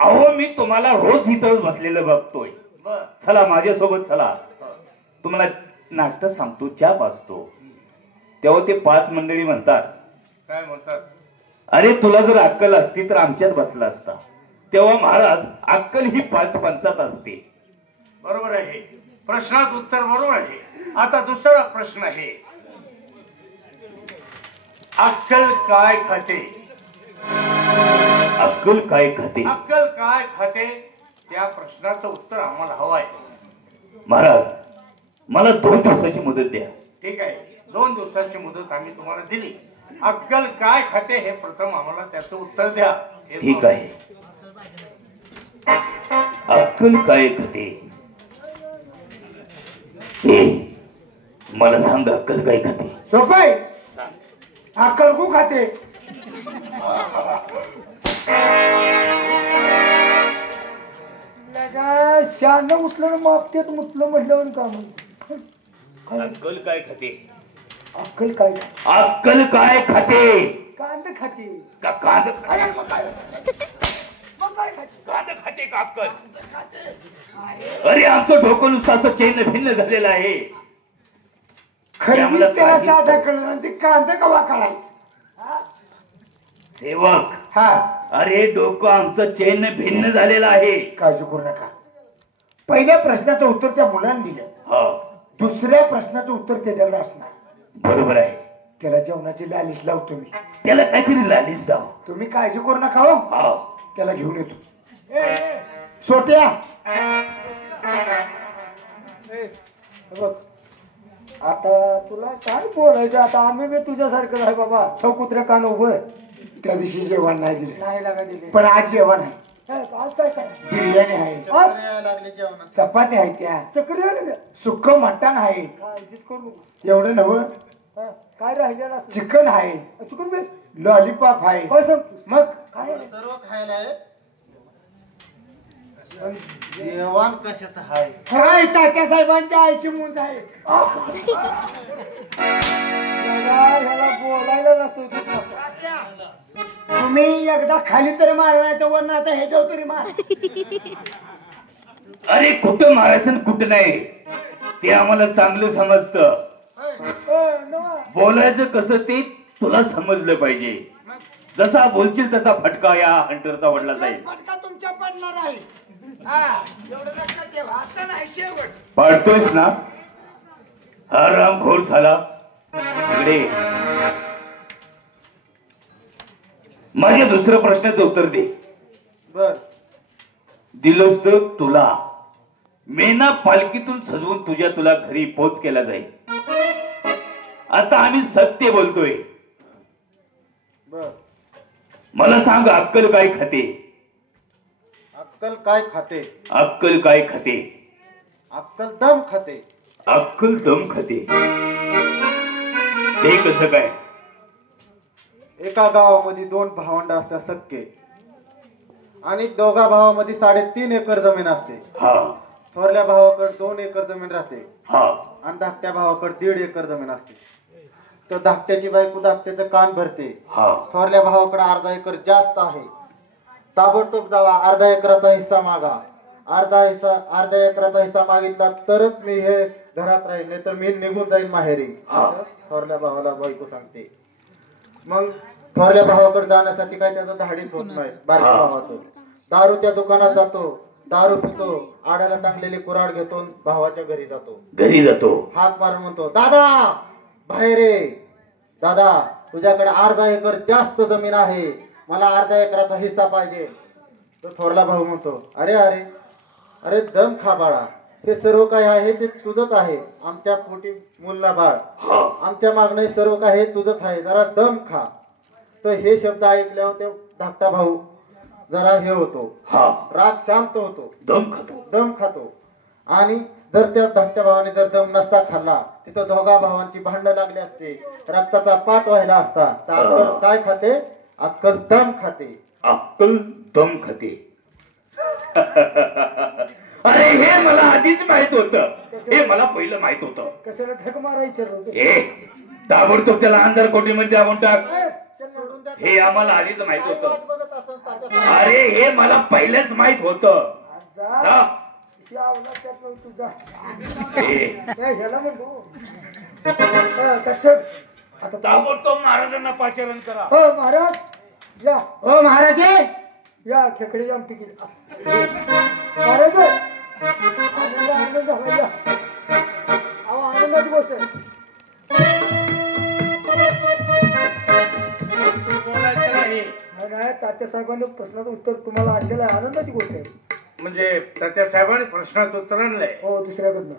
अहो मी तुम्हाला रोज इथं बसलेलं बघतोय. चला माझ्यासोबत चला, तुम्हाला नाश्ता सांगतो, चहा पाजतो. तेव्हा ते 5 मंडळी म्हणतात, काय म्हणतात? अरे तुला जर अक्कल असती तर आमच्यात बसला असता. तेव्हा महाराज अक्कल ही 5 पंचात असते. बरोबर आहे, प्रश्नात उत्तर बरोबर आहे. आता दुसरा प्रश्न आहे, अक्कल काय खाते? अक्कल काय खाते? अक्कल काय खाते त्या प्रश्नाचं उत्तर आम्हाला हवं आहे. महाराज मला 2 दिवसाची मुदत द्या. ठीक आहे, 2 दिवसाची मुदत आम्ही तुम्हाला दिली. अक्कल काय खाते हे प्रथम आम्हाला त्याचं उत्तर द्या. ठीक आहे. अक्कल काय खाते? मला सांग, अक्कल काय खाते? सोपय, अक्कल गु खाते. शान उठलं मापतेत मुतलं म्हटल्यावर काम. अक्कल काय खाते? अक्कल काय? अक्कल काय खाते? कांद खाते का कांद खाते? कांद खाते का अक्कल? अरे आमचं डोकं नुसतं असं चैन भिन्न झालेलं आहे. खरंच त्याला साधा कळलं, ते कांदा कवा काढायचं? सेवक, हा, अरे डोकं आमचं चैन भिन्न झालेलं आहे. काळजी करू नका. पहिल्या प्रश्नाचं उत्तर त्या मुलांनी दिलं. हा, दुसऱ्या प्रश्नाचं उत्तर त्याच्याकडे असणार. बरोबर आहे. त्याला जेवणाची लालिश लावतो मी. त्याला काहीतरी लालिश दाव. तुम्ही काळजी करू नका हो. हा, त्याला घेऊन येतो. सोट्या, बघ आता तुला काय बोलायचं? आता आम्ही बी तुझ्यासारखं आहे बाबा. छकुत्र्या कान उभं. त्या दिवशी जेवण नाही दिले, नाही लागा दिले. पण आज जेवण आहे. आज काय काय? बिर्याणी आहे, लागली जेवण. चपाती आहे, त्या चक्री आली ना. सुक्क मटण आहे. काळजीच करू नको. एवढं नवं, काय राहिलेलं असं? चिकन आहे, चुकून बे लॉलीपॉप आहे. काय सांगतोस? मग काय सर्व खायला आहे. जेवण कशाचं आहे? खरं तात्या साहेबांच्या आईची मुंज आहे. ह्याला बोलायला नसतो. तुम्ही एकदा खाली तरी मारणार, तर वर आता ह्याच्यावर तरी मार. अरे कुठं मारायचं आणि कुठं नाही ते आम्हाला चांगलं समजतं. बोलायचं कसं ते तुला समजलं पाहिजे. जसा बोलशील तसा फटका या हंटरचा वडला जाईल. फटका तुमच्या पडणार आहे. एवढं लक्षात ठेवा. आता नाही, शेवट. पाडतोयस ना? हरामखोर झाला. इकडे माझ्या दुसऱ्या प्रश्नाचं उत्तर दे. बर, दिलंस तर तुला मेना पालखीतून सजवून तुला घरी पोच केला जाईल. आता आम्ही सत्य बोलतोय. बर. मला सांग, अक्कल काय खाते? अक्कल काय खाते? अक्कल काय खाते? अक्कल दम खाते. अक्कल दम खाते. ते कसं काय? एका गावामध्ये 2 भावंड असतात सख्खे, आणि दोघा भावामध्ये 3.5 एकर जमीन असते. हा, थोरल्या भावाकडे 2 एकर जमीन राहते, हा, आणि धाकट्या भावाकडे 1.5 एकर जमीन असते. तर धाकट्याची बायको धाकट्याचं कान भरते. हा, थोरल्या भावाकडे अर्धा एकर जास्त आहे. ताबडतोब जावा, अर्धा एकराचा हिस्सा मागा. अर्धा एकराचा हिस्सा मागितला तरच मी हे घरात राहील, नाही तर मी निघून जाईल माहेरी. थोरल्या भावाला बायको सांगते. मग थोरल्या भावाकडे जाण्यासाठी काय त्याचं धाडीच होत नाही. बारक्या भावाचं दारूच्या दुकानात जातो, दारू पितो, आड्याला टाकलेली कुऱ्हाड घेतो, भावाच्या घरी जातो. हाक मारून म्हणतो, दादा बाहेर ये. दादा, तुझ्याकडे अर्धा एकर जास्त जमीन आहे, मला अर्धा एकराचा हिस्सा पाहिजे. तो थोरला भाऊ म्हणतो, अरे अरे अरे दम खा बाळा, हे सर्व काय आहे ते तुझंच आहे. आमच्या पोटी मुलला बाळ, आमच्या मागणे सर्व काय हे तुझंच आहे, जरा दम खा. तर हे शब्द ऐकल्यावर ते धाकटा भाऊ जरा हे होतो, राग शांत होतो, दम खातो. आणि जर त्या धाकट्या भावाने जर दम नसता खाल्ला, तिथं दोघा भावांची भांडणं लागली असते, रक्ताचा पाठ व्हायला असता. तर अक्कल काय खाते? अक्कल दम खाते. अक्कल दम खाते. अरे हे मला आधीच माहित होतं. हे मला पहिलं माहित होतं. कशाला झक मारायचं? ताबडतोब त्याला अंधार कोटीमध्ये टाक. हे आम्हाला आधीच माहित होतं. अरे अरे हे मला पहिलेच माहित होत. तुझा ए, ह्याला म्हणतो आता ताबडतोब महाराजांना पाचारण करा. हो महाराज या. हो महाराज या खेकडे आमटी केली महाराज. आनंद झाला या. अहो आनंदाची गोष्ट आहे. बोलायचं नाही. नाही तात्यासाहेबांनी प्रश्नाचं उत्तर तुम्हाला आणलेलं आहे. आनंदाची गोष्ट आहे. म्हणजे तात्या साहेबांनी प्रश्नाचं उत्तर आणलंय. हो दुसऱ्याकडनं.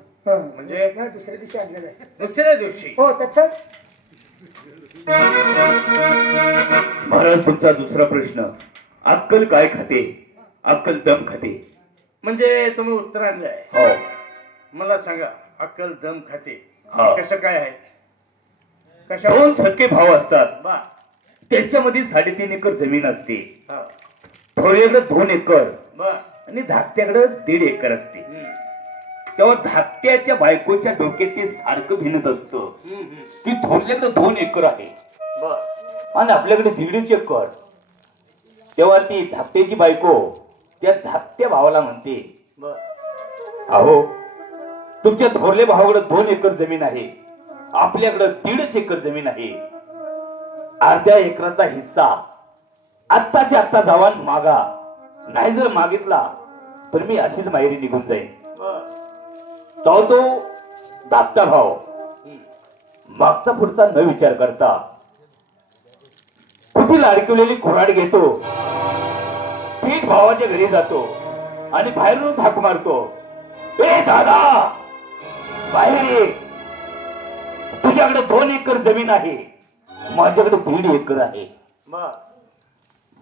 म्हणजे नाही दुसऱ्या दिवशी आणलेलं आहे. दुसऱ्या दिवशी. हो त्याच्यात महाराज तुमचा दुसरा प्रश्न, अक्कल काय खाते? अक्कल दम खाते. म्हणजे तुम्ही उत्तर आणलंय. हो. मला सांगा, अक्कल दम खाते हा. कसं काय आहे? कशा? दोन सख्खे भाव असतात. बा. त्यांच्यामध्ये 3.5 एकर जमीन असते. हा. थोड्याकडे 2 एकर बर. आणि धाकट्याकडे 1.5 एकर असते. तेव्हा धाकट्याच्या बायकोच्या डोक्यात ते सारखं भिनत असतं की थोरल्याकडे 2 एकर आहे आणि आपल्याकडे 1.5 एकर. तेव्हा ती धाकट्याची बायको त्या धाकट्या भावाला म्हणते, अहो तुमच्या थोरल्या भावाकडे 2 एकर जमीन आहे, आपल्याकडे 1.5 एकर जमीन आहे. अर्ध्या एकराचा हिस्सा आत्ताच्या आत्ता जावा मागा. नाही जर मागितला तर मी अशीच माहेरी निघून जाईन. तो धाकटा भाव मागचा पुढचा न विचार करता कुठे लाडकिवलेली खुराड घेतो, पीठ भावाच्या घरी जातो आणि बाहेरून हाक मारतो, ए दादा बाहेर ये, तुझ्याकडे 2 एकर जमीन आहे, माझ्याकडे 1.5 एकर आहे,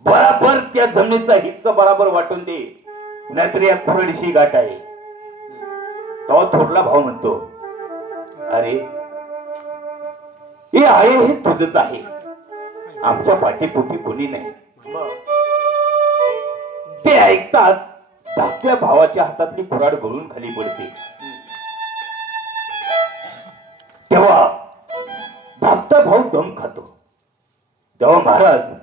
बराबर त्या जमिनीचा हिस्सा बराबर वाटून दे, नाहीतर या खुराडीशी गाठ आहे. तेव्हा थोरला भाऊ म्हणतो, अरे हे आहे हे तुझच आहे, आमच्या पाठीपोटी कोणी नाही. ते ऐकताच धाकट्या भावाच्या हातातली कुऱ्हाड गळून खाली पडते. तेव्हा धाकटा भाऊ दम खातो. तेव्हा महाराज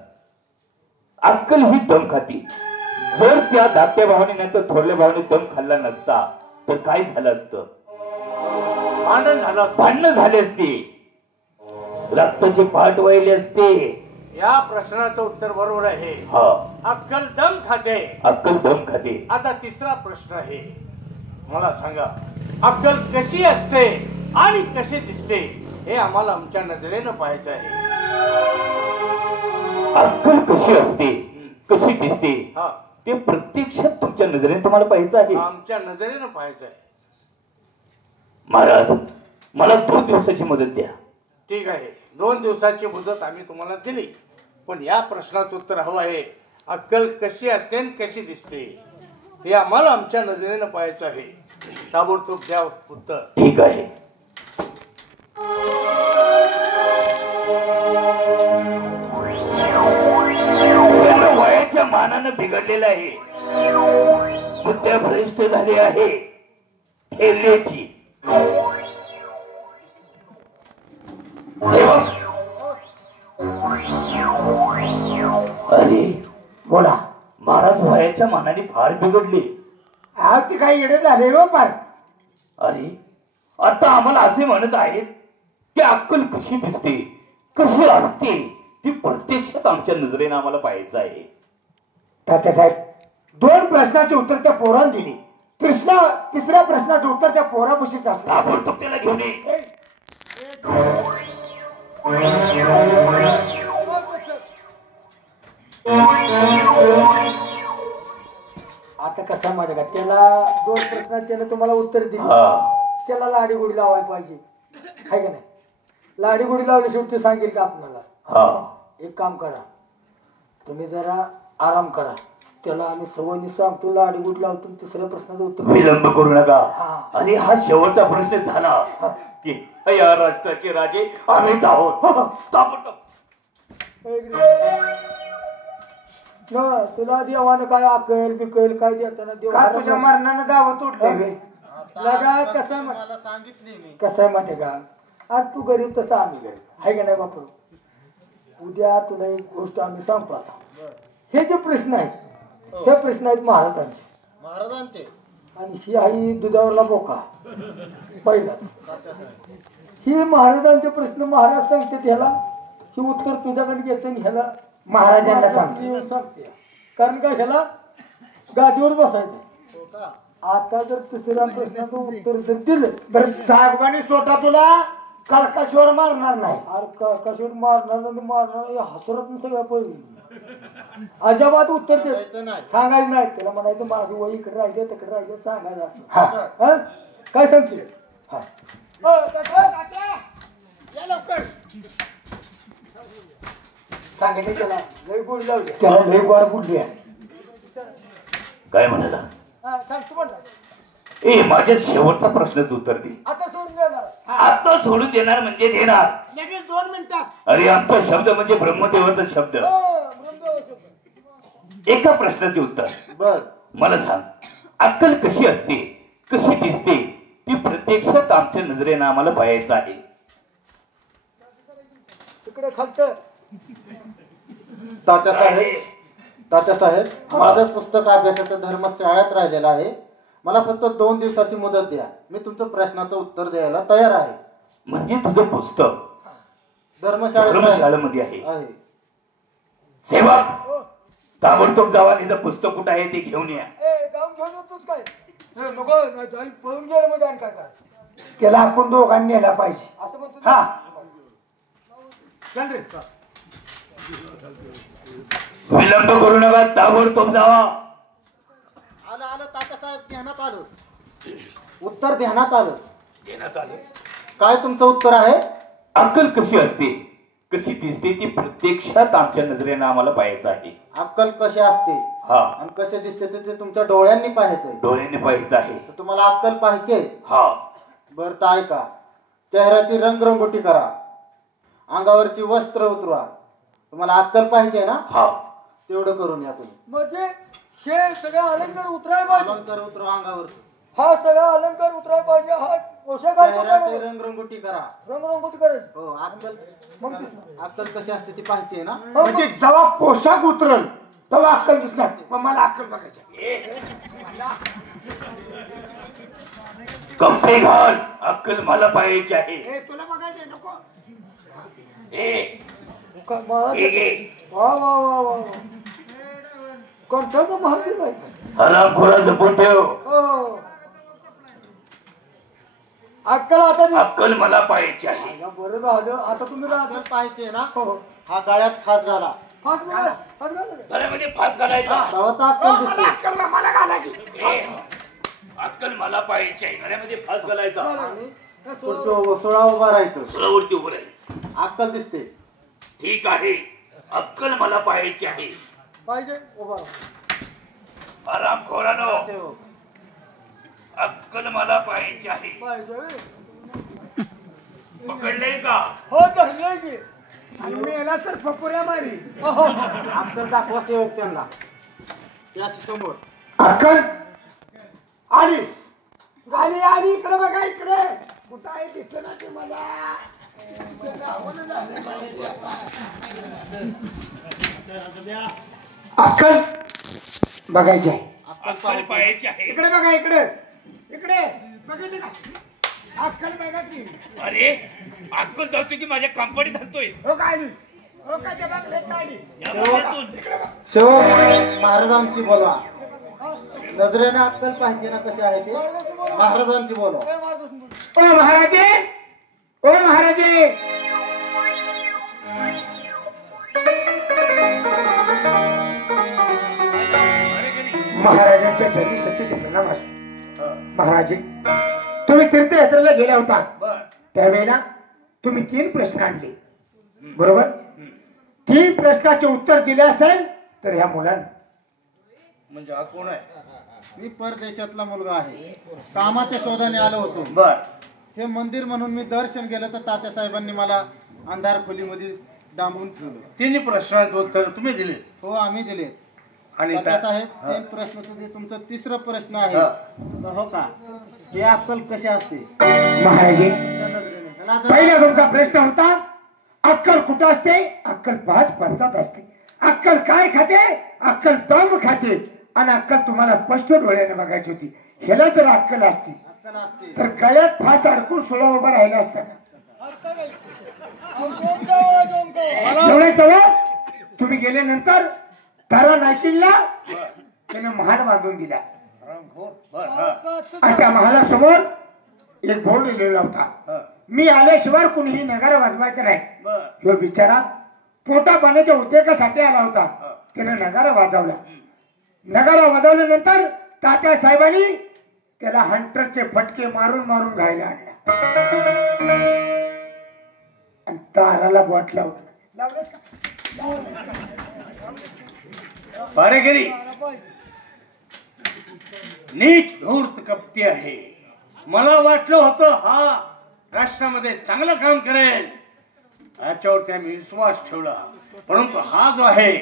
अक्कल ही दम खाती. जर त्या धाकट्या भावाने नाही तर थोरल्या भावाने दम खाल्ला नसता तर काय झालं असतं? भांडण झाले असते, रक्ताचे पाठ वाहिले असते. या प्रश्नाचं उत्तर बरोबर आहे. अक्कल दम खाते. अक्कल दम खाते. आता तिसरा प्रश्न आहे, मला सांगा, अक्कल कशी असते आणि कशी दिसते हे आम्हाला आमच्या नजरेनं पाहायचं आहे. अक्कल कशी असते कशी दिसते ते प्रत्यक्षात तुमच्या नजरेने तुम्हाला पाहायचं आहे. आमच्या नजरेनं पाहायचं आहे. महाराज मला 2 दिवसाची मदत द्या. ठीक आहे, 2 दिवसाची मुदत आम्ही तुम्हाला दिली, पण या प्रश्नाचं उत्तर हवं आहे. अक्कल कशी असते आणि कशी दिसते हे आम्हाला आमच्या नजरेनं पाहायचं आहे. ताबडतोब द्या उत्तर. ठीक आहे. वयाच्या मानानं बिघडलेला आहे, बुद्ध्या भ्रष्ट झाली आहे, खेळण्याची. अरे बोला. महाराज वयाच्या मानाने फार बिघडले. ती काही येडे झाले हो पार. अरे आता आम्हाला असे म्हणत आहेत की अक्कल कशी दिसते कशी असते ती प्रत्यक्षात आमच्या नजरेने आम्हाला पाहायचं आहे. तात्यासाहेब 2 प्रश्नाची उत्तर त्या पोरानं दिली. तिसऱ्या प्रश्नाचं उत्तर त्या पोरापाशीच असतं. ताबडतोब त्याला घेऊन ये. आता कसं माहिती का, त्याला 2 प्रश्न त्याला तुम्हाला उत्तर दिली, त्याला लाडी गुडी लावायला पाहिजे, आहे का नाही? लाडी गुडी लावली शेवटी ते सांगेल का आपल्याला? एक काम करा, तुम्ही जरा आराम करा, त्याला आम्ही सवयी सांगतो, लाडी गुडी लावतो, 3ऱ्या प्रश्नाचं उत्तर. विलंब करू नका. आणि हा शेवटचा प्रश्न झाला की या राष्ट्राचे राजे आम्हीच आहोत. ताबडतोब तुला देवानं काय अक्कल बिकल काय देताना देव तुझ्या मरणानं जावं तुटलं कसं आहे माहिती का, आज तू गरीब तसं आम्ही गरीब, आहे का नाही बापू? उद्या तुला एक गोष्ट आम्ही सांगतो. आता हे जे प्रश्न आहेत हे प्रश्न आहेत महाराजांचे. महाराजांचे. आणि ही आई दुधावरला बोका पहिला. ही महाराजांचे प्रश्न महाराज सांगते ह्याला, ही उत्तर तुझ्याकडे घेते आणि ह्याला महाराजांना सांगते. सांगते. कारण काय ह्याला गादीवर बसायचं. आता जर तिसऱ्या प्रश्नाचं उत्तर जर दिलं तर सागवानी सोटा तुला कळकाशीवर मारणार नाही. अरे कशावर मारणार हसरत सगळ्या पहिले अजाबात उत्तर दे सांगायचं नाही. त्याला म्हणायचं माझं वय इकडे राहिले तिकडे राहिले सांगायचं असं. काय सांगते सांगितलं त्याला लय गोड लावली. त्याला लय गोड बुडली. काय म्हणाला? सांगतो म्हणला ए माझ्या शेवटचा प्रश्नाचं उत्तर दे. आता सोडून देणार. आता सोडून देणार म्हणजे देणार. लगेच 2 मिनिटात. अरे आमचा शब्द म्हणजे ब्रह्मदेवाचा शब्द. एका प्रश्नाचे उत्तर. बर मला सांग, अक्कल कशी असते, कशी दिसते, ती प्रत्यक्षात आमच्या नजरेनं आम्हाला पाहायचं आहे. तिकडे खालतं तात्यासाहेब माझं पुस्तक अभ्यासाचं धर्मशाळेत राहिलेलं आहे. मला फक्त 2 दिवसाची मुदत द्या. मी तुमचं प्रश्नाचं उत्तर द्यायला तयार आहे. म्हणजे तुझं पुस्तक धर्मशाळेमध्ये आहे. सेवक ताबडतोब जावा, तिचं पुस्तक कुठं आहे ते घेऊन या. जाऊन घेऊन येतोच काय नको नाही पळून गेलं म्हणजे आणि काय काय त्याला आपण दोघांनी नेला पाहिजे. असं म्हणतो. हा चल रे. विलंब करू नका, ताबडतोब जावा. आलं तात्यासाहेब ध्यानात आलं. उत्तर ध्यानात आलं. देण्यात आलं. काय तुमचं उत्तर आहे? अक्कल कशी असते, कशी दिसते, ती प्रत्यक्षात आमच्या नजरेनं आम्हाला पाहायचं आहे. अक्कल कशी असते हा आणि कसे दिसते ते तुमच्या डोळ्यांनी पाहायचंय. डोळ्याने पाहायचं आहे. तर तुम्हाला अक्कल पाहिजे. हा बर तर ऐका. चेहऱ्याची रंगरंगोटी करा, अंगावरची वस्त्र उतरवा. तुम्हाला अक्कल पाहिजे ना? हा तेवढं करून या तुम्ही. म्हणजे हे सगळं अलंकार उतराय पाहिजे. अलंकार उतरवा अंगावर. हा सगळा अलंकार उतराय पाहिजे. हा पोशाख आहे चेहऱ्याची रंगरंगोटी करा. रंगरंगोटी करायची. हो अक्कल. मग अक्कल कशी असते ती पाहिजे ना? म्हणजे जेव्हा पोशाख उतरल तेव्हा अक्कल दिसणार. मग मला अक्कल बघायची. कपडे घाल, अक्कल मला पाहायची आहे. तुला बघायचं नको. वा वा वा वा कोणत्याचं माहिती नाही. हरामखोरा जपून ठेव. अक्कल आता अक्कल मला पाहायची आहे. बरं झालं. आता तुम्ही अक्कल पाहिजे ना? हा गळ्यात फास घाला. फास घाला. फास घाला. गळ्यामध्ये फास घालायचा. तेव्हा अक्कल दिसते. मला घालायची. अक्कल मला पाहायची आहे. गळ्यामध्ये फास घालायचा. सोळा उभा राहायचं. सोळावरती उभं राहायचं. अक्कल दिसते. ठीक आहे, अक्कल मला पाहायची आहे. पाहिजे उभा हरामखोरानो, अक्कल मला पाहायची आहे. पाहिजे. पकडले का? हो धरले की. आणि मेला तर फपुऱ्या मारी. अक्कल दाखवा सेवक त्यांना. त्या समोर अक्कल आली आली आली. इकडे बघा इकडे. कुठं आहे दिसना ते मला. अक्कल बघायची आहे. अक्कल पाहायची आहे. इकडे बघा इकडे. इकडे बघितलं का? अक्कल बघा की. अरे अक्कल धरतो की माझ्या कंपनी धरतोय. हो काय आली. हो काय त्या बघलेत का आली. सेवक महाराजांशी बोला. नजरेने अक्कल पाहिजे ना कशी आहे ते महाराजांची बोला. ओ महाराजे, ओ महाराजे. महाराजांच्या चरणी सतीश प्रणाम असो. महाराजे, तुम्ही तीर्थयात्रेला गेला होता त्यावेळेला तुम्ही 3 प्रश्न आणले बरोबर. 3 प्रश्नाचे उत्तर दिले असेल तर ह्या मुलांना. म्हणजे हा कोण आहे? मी परदेशातला मुलगा आहे. कामाच्या शोधाने आलो होतो. बर. हे मंदिर म्हणून मी दर्शन केलं तर तात्यासाहेबांनी मला अंधार खोलीमध्ये डांबून ठेवलं. 3 प्रश्नांचं उत्तर तुम्ही दिले? हो आम्ही दिले. आणि तात्यासाहेब 3 प्रश्न तुम्ही. तुमचा 3रा प्रश्न आहे. हो का? हे अक्कल कशी असते? महाराजे, पहिला तुमचा प्रश्न होता अक्कल कुठं असते? अक्कल 5 पंचात असते. अक्कल काय खाते? अक्कल दम खाते. आणि अक्कल तुम्हाला स्पष्ट डोळ्याने बघायची होती. ह्याला जर अक्कल असती तर गळ्यात फास अडकून सोळा उभा राहिला असता. एवढंच नव्हे, तुम्ही गेल्यानंतर तारा नायकिनला त्याने महाल बांधून दिला आणि त्या महालासमोर एक बोर्ड लिहिलेला होता, मी आल्याशिवाय कुणीही नगारा वाजवायचा नाही. ह्यो बिचारा पोटा पाण्याच्या उद्योगासाठी आला होता, त्याने नगारा वाजवला. नगारा वाजवल्यानंतर तात्या साहेबांनी त्याला हंटरचे फटके मारून मारून घायला आणला आणि ताराला बोट लावलं. बारेगिरी नीच धूर्त कपटी आहे. मला वाटलं होतं हा राष्ट्रामध्ये चांगलं काम करेल, याच्यावर त्यांनी विश्वास ठेवला. परंतु हा जो आहे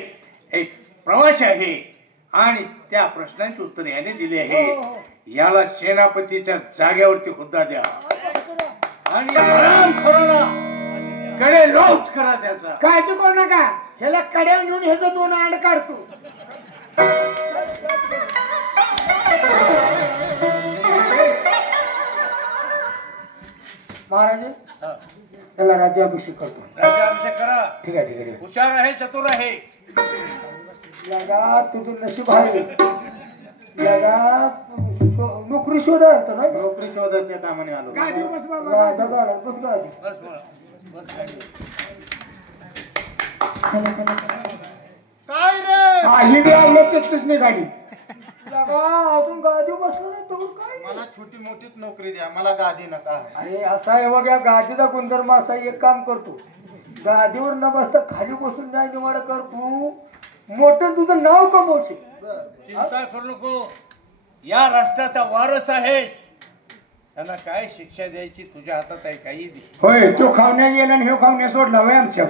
एक प्रवासी आहे आणि त्या प्रश्नांची उत्तर याने दिली आहे. याला सेनापतीच्या जागेवरती हुद्दा द्या आणि हरामखोराला कडे लॉट करा. त्याचा काळजी करू नका, ह्याला कड्या नेऊन ह्याचं 2 अंड काढतो. महाराज त्याला राज्याभिषेक करतो. राज्याभिषेक करा. ठीक आहे, ठीक आहे. हुशार आहे, चतुर आहे. लगा तुझं नशीब आहे. लगा नोकरी शोधायचं ना, नोकरी शोधायच्या कामाने आलो. गादी बस बाबा, बस गादी. बस बस गाडी. काय रे ही बी आवडत तेच निघाली. अजून गादी बसलो नाही तो काय. मला छोटी मोठीच नोकरी द्या, मला गादी नका. अरे असा आहे बघा, गादीचा गुणधर्म असा, एक काम करतो, गादीवर न बसता खाली बसून जाय निवाड कर, तू मोठं तुझं नाव कमवशील. चिंता करू नको, या राष्ट्राचा वारस आहेस. त्यांना काय शिक्षा द्यायची तुझ्या हातात आहे, काही दे. होय, तो खावण्या गेला आणि हे खावण्या सोडला होय आमच्या.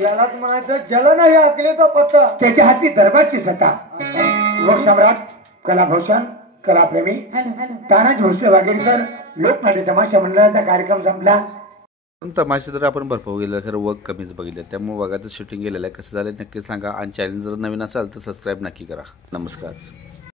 यालाच म्हणायचं जल नाही अकलेचा पत्ता. त्याच्या हाती दरबारची सत्ता. लोकसम्राट, कलाभूषण, कलाप्रेमी तानाजी भोसले वाघेरीकर लोकनाट्य तमाशा मंडळाचा कार्यक्रम संपला. तमाशे तर आपण भरपूर गेलं, खरं वग कमीच बघितलं, त्यामुळे वगाचं शूटिंग गेलेलं आहे. कसं झालं नक्की सांगा आणि चॅनल जर नवीन असाल तर सबस्क्राईब नक्की करा. नमस्कार.